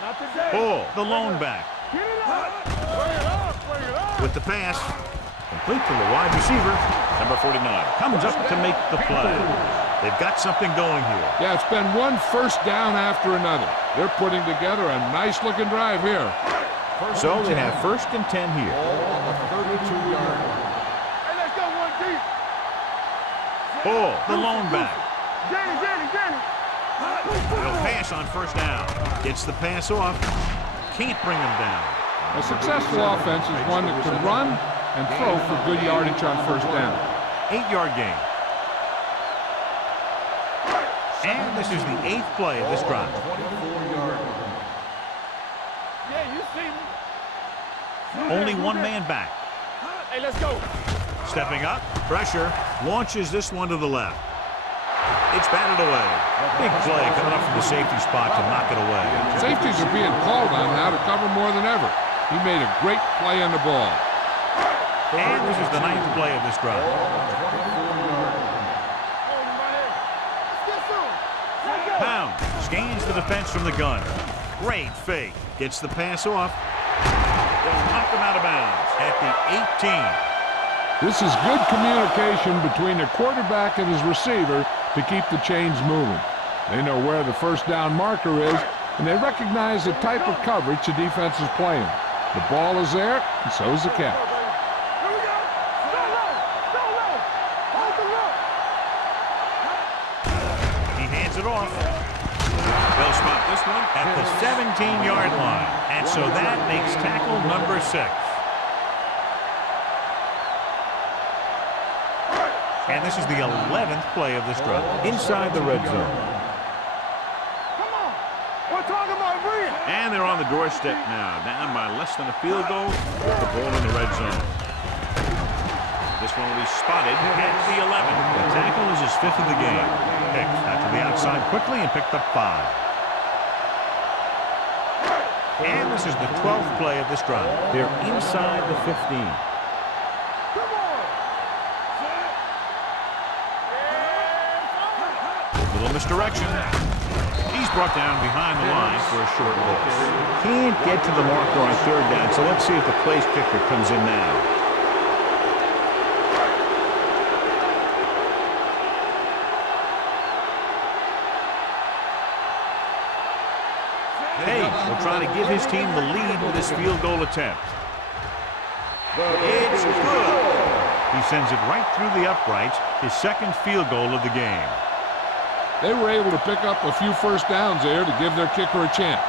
Not today. Ball, the lone back. Get it up. Bring it up. Bring it up. With the pass, complete to the wide receiver. Number 49 comes up to make the play. They've got something going here. Yeah, it's been one first down after another. They're putting together a nice-looking drive here. So they have first and 10 here. Ball on the 32-yard line. Hey, let's go one deep. Ball, the lone back. Jenny. He'll pass on first down. Gets the pass off. Can't bring him down. A successful offense is one that can run and throw for good yardage on first down. 8-yard gain. And this is the 8th play of this drive. 24-yard line. Yeah, you see me. Only one man back. Hey, let's go. Stepping up, pressure, launches this one to the left. It's batted away. Big play coming up from the safety spot to knock it away. Safeties are being called on now to cover more than ever. He made a great play on the ball. And this is the 9th play of this drive. Pound scans the defense from the gun. Great fake. Gets the pass off. They'll knock him out of bounds at the 18. This is good communication between the quarterback and his receiver to keep the chains moving. They know where the first down marker is, and they recognize the type of coverage the defense is playing. The ball is there, and so is the catch. It off. They'll spot this one at the 17-yard line. And so that makes tackle number 6. And this is the 11th play of this drive. Inside the red zone. Come on. We're talking about Bree. And they're on the doorstep now, down by less than a field goal with the ball in the red zone. This one will be spotted at the 11. The tackle is his 5th of the game. Picked out to the outside quickly and picked up 5. And this is the 12th play of this drive. They're inside the 15. Come on. Little misdirection. He's brought down behind the line for a short loss. Can't get to the marker on 3rd down, so let's see if the place kicker comes in now. Hayes will try to give his team the lead with his field goal attempt. It's good. He sends it right through the uprights, his second field goal of the game. They were able to pick up a few first downs there to give their kicker a chance.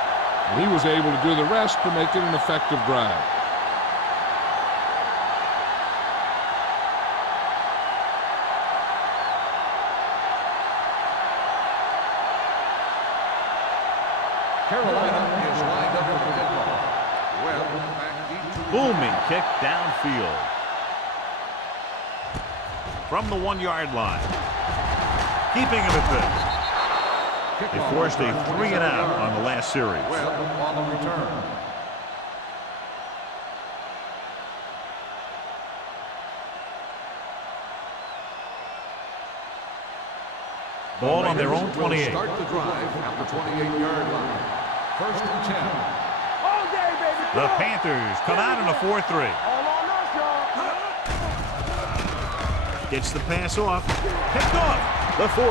And he was able to do the rest to make it an effective drive. Carolina is lined up for the kickoff. Webb back deep to Booming kick downfield. From the 1-yard line. Keeping him at this. They forced a 3-and-out on the last series. Webb on the return. Ball on their own 28. Start the drive at the 28-yard line. First and 10. All day, baby. The Panthers come out in a 4-3. All on us, y'all. Gets the pass off. Picked off. The 40.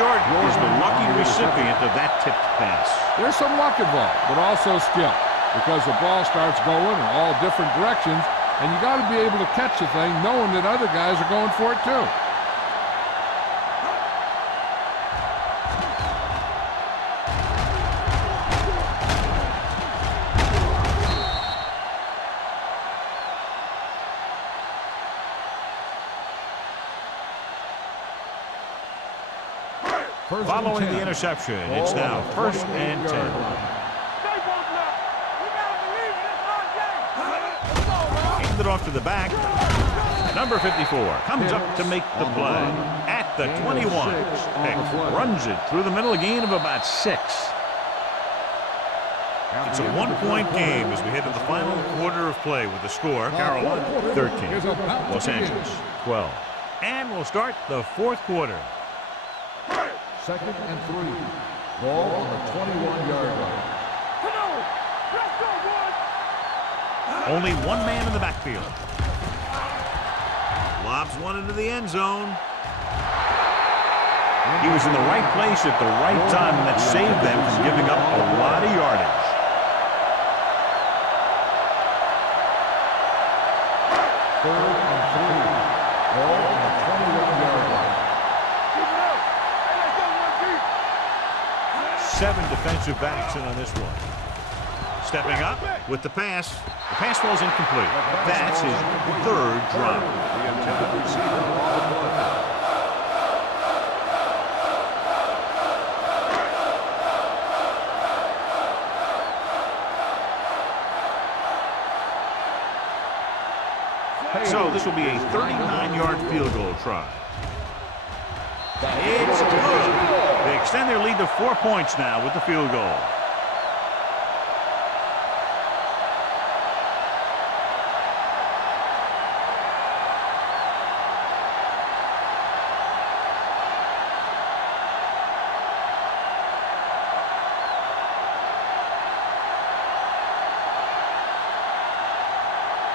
Jordan is the lucky recipient of that tipped pass. There's some luck involved, but also skill, because the ball starts going in all different directions, and you got to be able to catch the thing knowing that other guys are going for it too. Following the interception, it's now first and 10. Stay both left. We gotta believe it. It's our game. Let's go, man. Handed off to the back. Number 54 comes up to make the play at the 21. Pick runs it through the middle, a gain of about 6. It's a 1-point game as we head to the final quarter of play with the score, Carolina 13, Los Angeles 12. And we'll start the fourth quarter. Second and 3. Ball on the 21-yard line. Come on. Let's go, boys. Only one man in the backfield. Lobs one into the end zone. He was in the right place at the right time, and that saved them from giving up a lot of yardage. Third and 3. Ball on the 21-yard line. 7 defensive backs in on this one. Stepping up with the pass. The pass falls incomplete. That's his third drop. The intended receiver on the play. So this will be a 39-yard field goal try. It's good. They extend their lead to 4 points now with the field goal.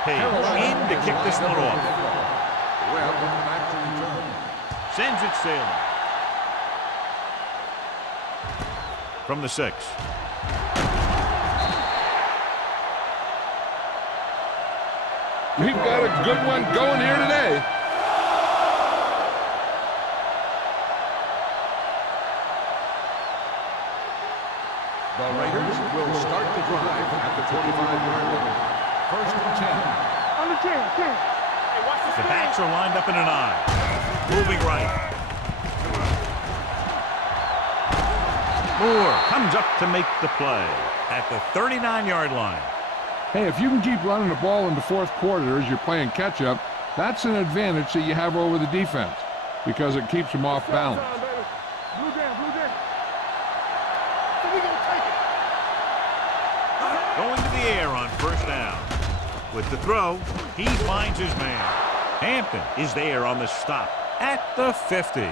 Hayes in to kick this one off. Webb back to return. Sends it sailing. From the 6. We've got a good one going here today. The Raiders will start the drive at the 25-yard line. First and 10. On the 10. Hey, watch The backs are lined up in an eye. Moving right. Moore comes up to make the play at the 39-yard line. Hey, if you can keep running the ball in the fourth quarter as you're playing catch-up, that's an advantage that you have over the defense because it keeps them off balance. Blue jam. So we gonna take it. Going to the air on first down. With the throw, he finds his man. Hampton is there on the stop at the 50.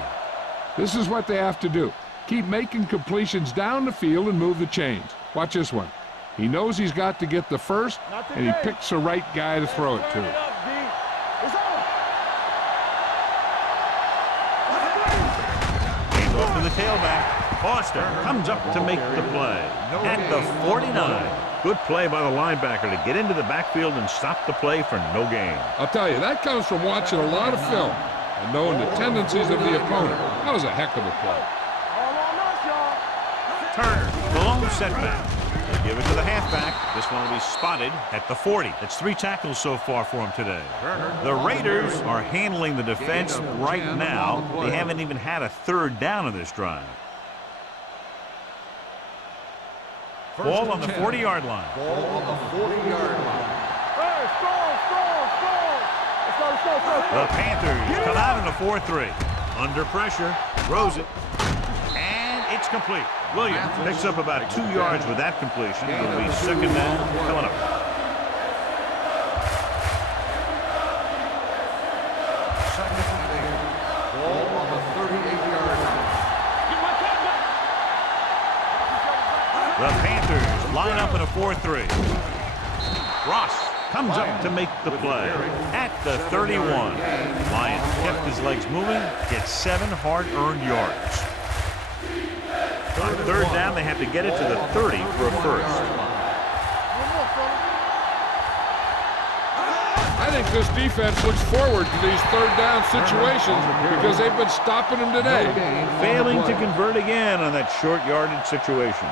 This is what they have to do. Keep making completions down the field and move the chains. Watch this one. He knows he's got to get the first, and he picks the right guy to throw it to. Hands off to the tailback. Foster comes up to make the play at the 49. Good play by the linebacker to get into the backfield and stop the play for no gain. I'll tell you, that comes from watching a lot of film and knowing the tendencies of the opponent. That was a heck of a play. All on us, y'all. Turner, the lone setback. They give it to the halfback. This one will be spotted at the 40. That's 3 tackles so far for him today. The Raiders are handling the defense right now. They haven't even had a third down in this drive. Ball on the 40-yard line. Ball on the 40-yard line. Hey, score. Let's go. The Panthers come out in a 4-3. Under pressure, throws it, and it's complete. Williams picks up about 2 yards with that completion. It'll be second down coming up. Second and 8. Ball on the 38-yard line. The Panthers line up in a 4-3. Ross comes up to make the play at the 31. Lions kept his legs moving, gets 7 hard-earned yards. On third down, they have to get it to the 30 for a first. I think this defense looks forward to these third down situations because they've been stopping them today. Failing to convert again on that short yardage situation.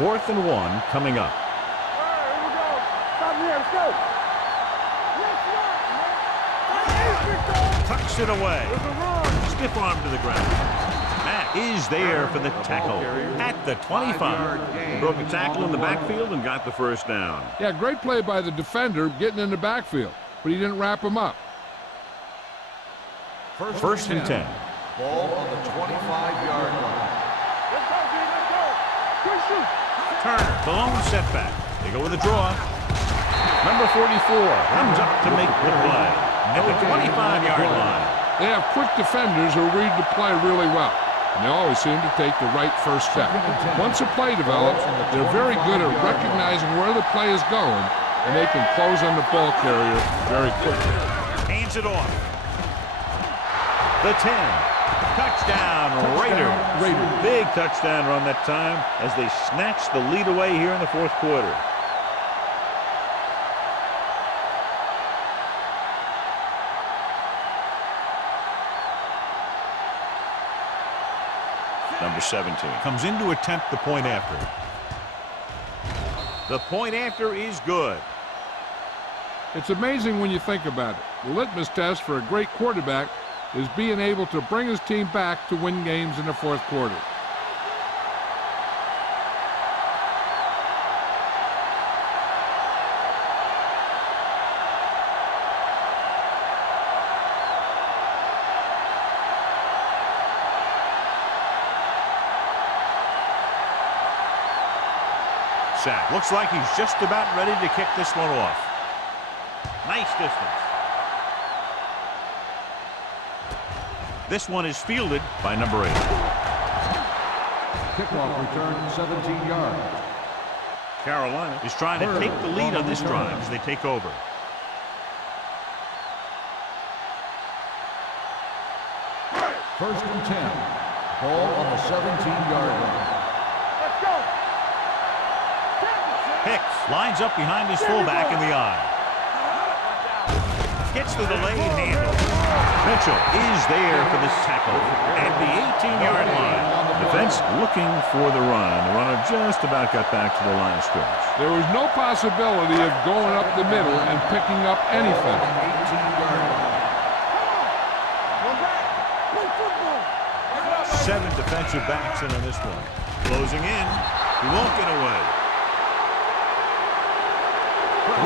4th and 1 coming up. All right, here we go. Stop here. Let's go. Tucks it away. There's a run. Stiff arm to the ground. Matt is there for the tackle at the 25. Broke a tackle in the backfield and got the first down. Yeah, great play by the defender getting in the backfield, but he didn't wrap him up. First and 10. Ball on the 25-yard line. Let's go, G. Let's go. Quick shoot. Turner, the lone setback. They go with a draw. Number 44 comes up to make the play at the 25-yard line. They have quick defenders who read the play really well, and they always seem to take the right first step. Once a play develops, they're very good at recognizing where the play is going, and they can close on the ball carrier very quickly. Hands it off. The 10. Touchdown, Raiders. Big touchdown run that time as they snatch the lead away here in the 4th quarter. Number 17 comes in to attempt the point after. The point after is good. It's amazing when you think about it. The litmus test for a great quarterback is being able to bring his team back to win games in the 4th quarter. Sack. Looks like he's just about ready to kick this one off. Nice distance. This one is fielded by number 8. Kickoff return 17 yards. Carolina is trying to take the lead on this drive as they take over. First and 10. Ball on the 17-yard line. Let's go. Hicks lines up behind his fullback in the eye. Gets the delayed handle. Mitchell is there for the tackle at the 18-yard line. Defense looking for the run. The runner just about got back to the line of scrimmage. There was no possibility of going up the middle and picking up anything. 18-yard line. 7 defensive backs in on this one. Closing in. He won't get away.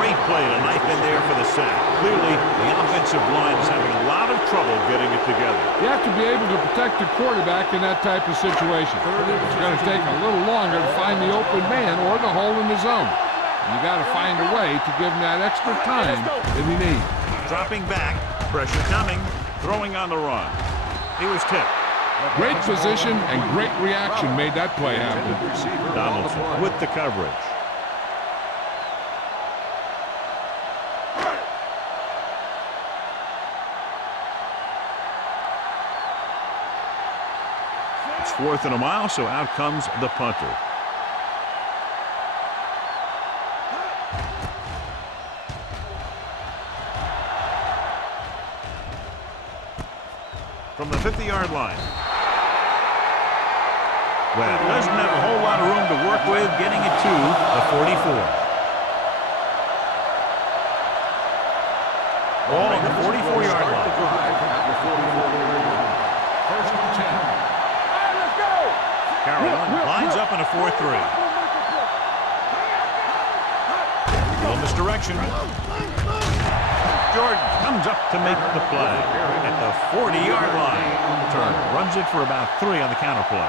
Great play to knife in there for the sack. Clearly, the offensive line is having a lot of trouble getting it together. You have to be able to protect the quarterback in that type of situation. It's going to take a little longer to find the open man or the hole in the zone. And you got to find a way to give him that extra time that he needs. Dropping back, pressure coming, throwing on the run. He was tipped. Great position and great reaction made that play happen. Donaldson with the coverage. It's 4th and a mile, so out comes the punter. From the 50-yard line. Well, doesn't have a whole lot of room to work with, getting it to the 44. Ball on the 44-yard line. First and 10. Let's go. Carolina lines up in a 4-3. Little misdirection. Jordan comes up to make the play at the 40-yard line. Turner runs it for about 3 on the counter play.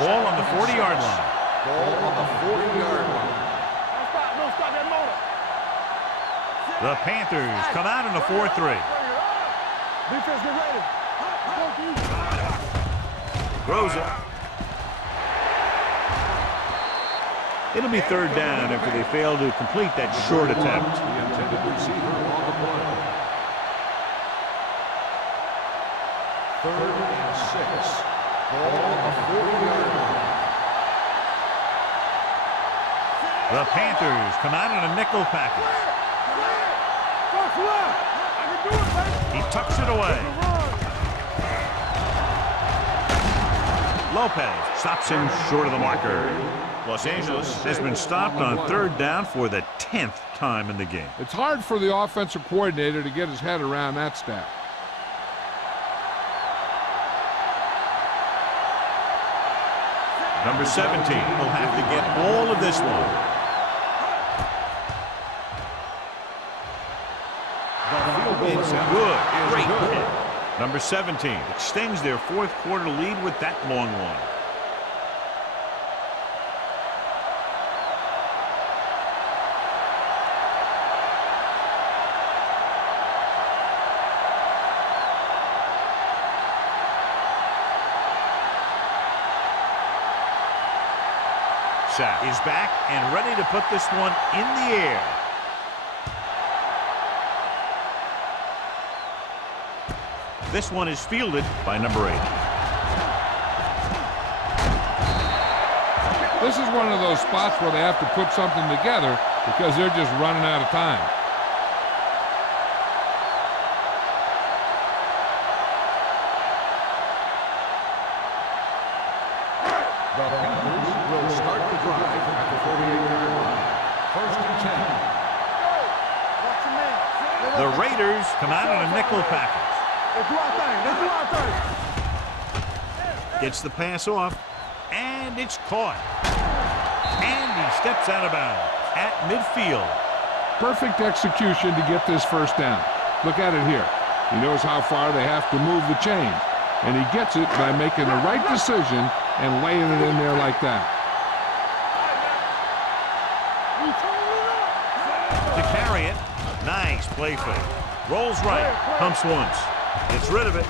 Ball on the 40-yard line. Ball on the 40-yard line. Don't stop that motor. The Panthers come out in a 4-3. Defense, get ready. Throws it. It'll be 3rd down after they fail to complete that short attempt. The intended receiver on the play. 3rd and 6. Ball on the 40-yard line. The Panthers come out in a nickel package. He tucks it away. Lopez stops him short of the marker. Los Angeles has been stopped on 3rd down for the 10th time in the game. It's hard for the offensive coordinator to get his head around that stat. Number 17 will have to get all of this one. It's good. Great hit. Number 17 extends their 4th quarter lead with that long one. Sack is back and ready to put this one in the air. This one is fielded by number 8. This is one of those spots where they have to put something together because they're just running out of time. The Panthers will start the drive at the 48-yard line. First and 10. The Raiders come out in a nickel package. Let's do our thing. Let's do our thing. Gets the pass off, and it's caught. And he steps out of bounds at midfield. Perfect execution to get this 1st down. Look at it here. He knows how far they have to move the chain, and he gets it by making the right decision and laying it in there like that. To carry it, nice play fake. Rolls right, pumps once, gets rid of it.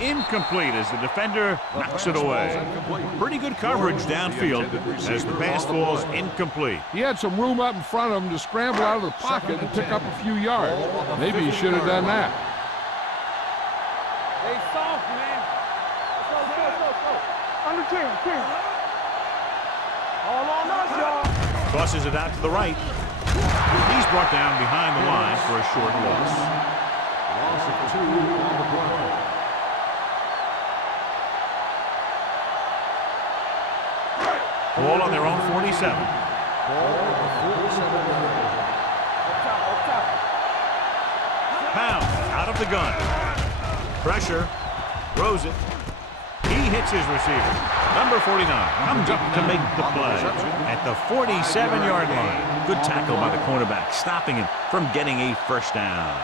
Incomplete as the defender knocks it away. Pretty good coverage downfield as the pass falls incomplete. He had some room up in front of him to scramble out of the pocket and pick up a few yards. Maybe he should have done that. They soft, man. Go. Under 10. All on us, y'all. Tosses it out to the right. He's brought down behind the line for a short loss. Loss of 2 on the play. Ball on their own 47. Ball on the 47-yard line. Up top. Pound out of the gun. Pressure. Throws it. He hits his receiver. Number 49 comes up to make the play at the 47-yard line. Good tackle by the cornerback, stopping him from getting a 1st down.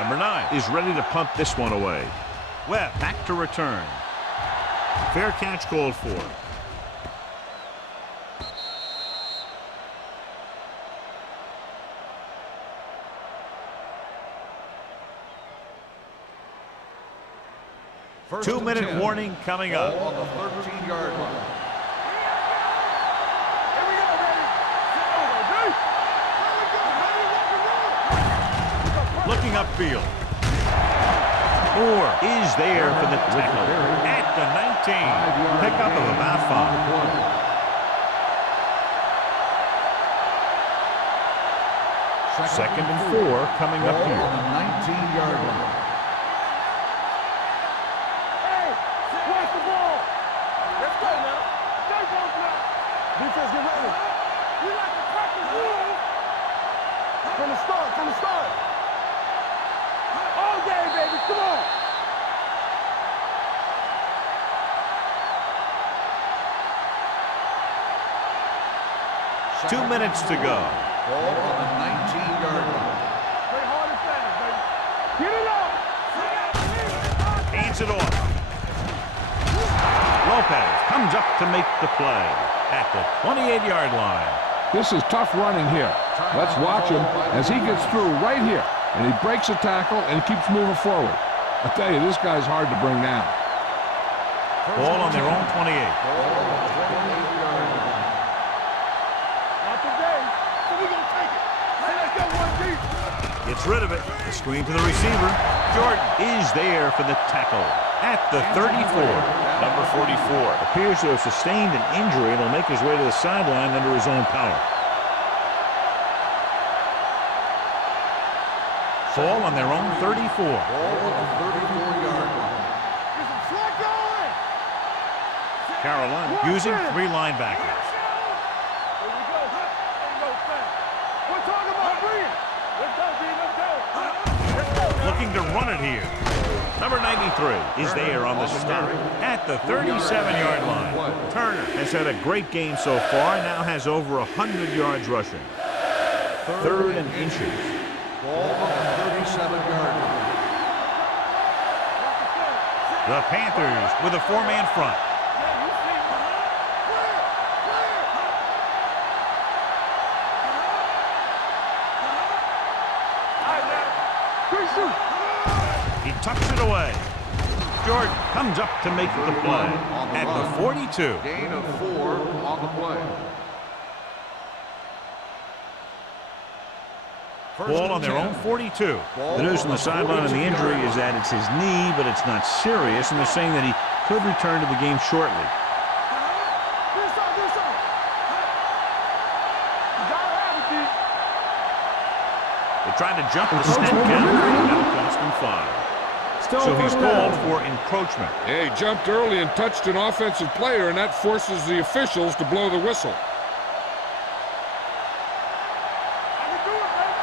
Number 9 is ready to punt this one away. Webb back to return. Fair catch called for. First 2-minute warning coming up. Ball on the 13-yard line. Here we go, baby. Looking upfield. Moore is there for the tackle at the 19. Pickup of about 5. Second and 4 coming up here. On the 19-yard line. Hey, watch the ball. Let's go now. Stay close now. Defense, get ready. We like to practice rules. From the start, from the start. All day, baby, come on. Two minutes to go. Ball on the 19-yard line. Play hard and fast, baby. Get it up. Hands it off. Lopez comes up to make the play at the 28-yard line. This is tough running here. Let's watch him as he gets through right here. And he breaks a tackle and keeps moving forward. I tell you, this guy's hard to bring down. Ball on their own 28. Not today. So we gonna take it. Hey, let's go one deep. Gets rid of it. The screen to the receiver. Jordan is there for the tackle at the 34. Number 44 appears to have sustained an injury and will make his way to the sideline under his own power. Ball on their own 34. Ball on the 34-yard line. Get some slack going. Carolina using 3 linebackers. Here we go. Ain't no thing. We're talking about breathe. Let's go, D. Let's go. Let's go now. Looking to run it here. Number 93 is there on the stop at the 37-yard line. Turner has had a great game so far, now has over 100 yards rushing. Third and inches. Ball on the 37-yard line. The Panthers with a 4-man front. Yeah, you see. Clear. All right, now. Quick shoot. He tucks it away. Jordan comes up to make the play at the 42. Gain of 4 on the play. Ball on their own 42. The news from the sideline of the injury is that it's his knee, but it's not serious, and they're saying that he could return to the game shortly. Do something. You gotta have it, D. They tried to jump the snap count. That'll cost him 5. Still So he's first down. called for encroachment. Yeah, he jumped early and touched an offensive player, and that forces the officials to blow the whistle. I can do it, baby.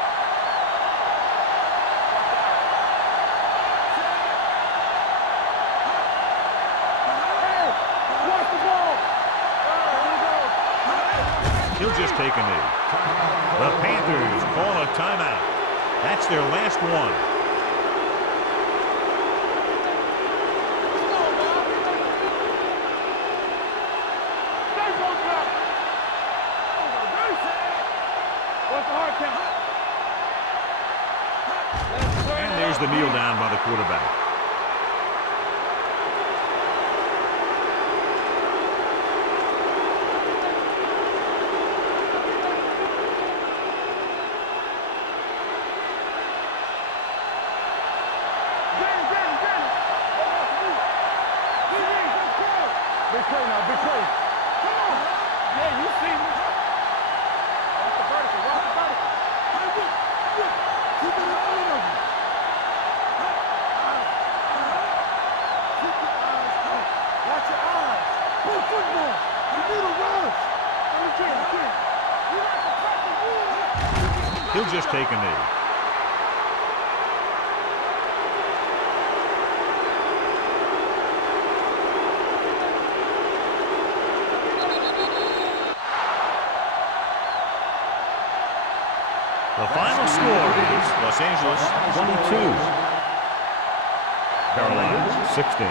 Hey, watch the ball. Here we go. He'll just take a knee. The Panthers call a timeout. That's their last one. Stay close now. What's the hard count? And there's the kneel down by the quarterback. Big play now, big play. Come on. Yeah, you see me. Watch the vertical, watch the vertical. Hey, look. Keep it in all of you. Keep your eyes up. Watch your eyes. Play football. You need a rush. Again. You like to practice rules. He'll just take a knee. The final score is Los Angeles 22. Carolina 16.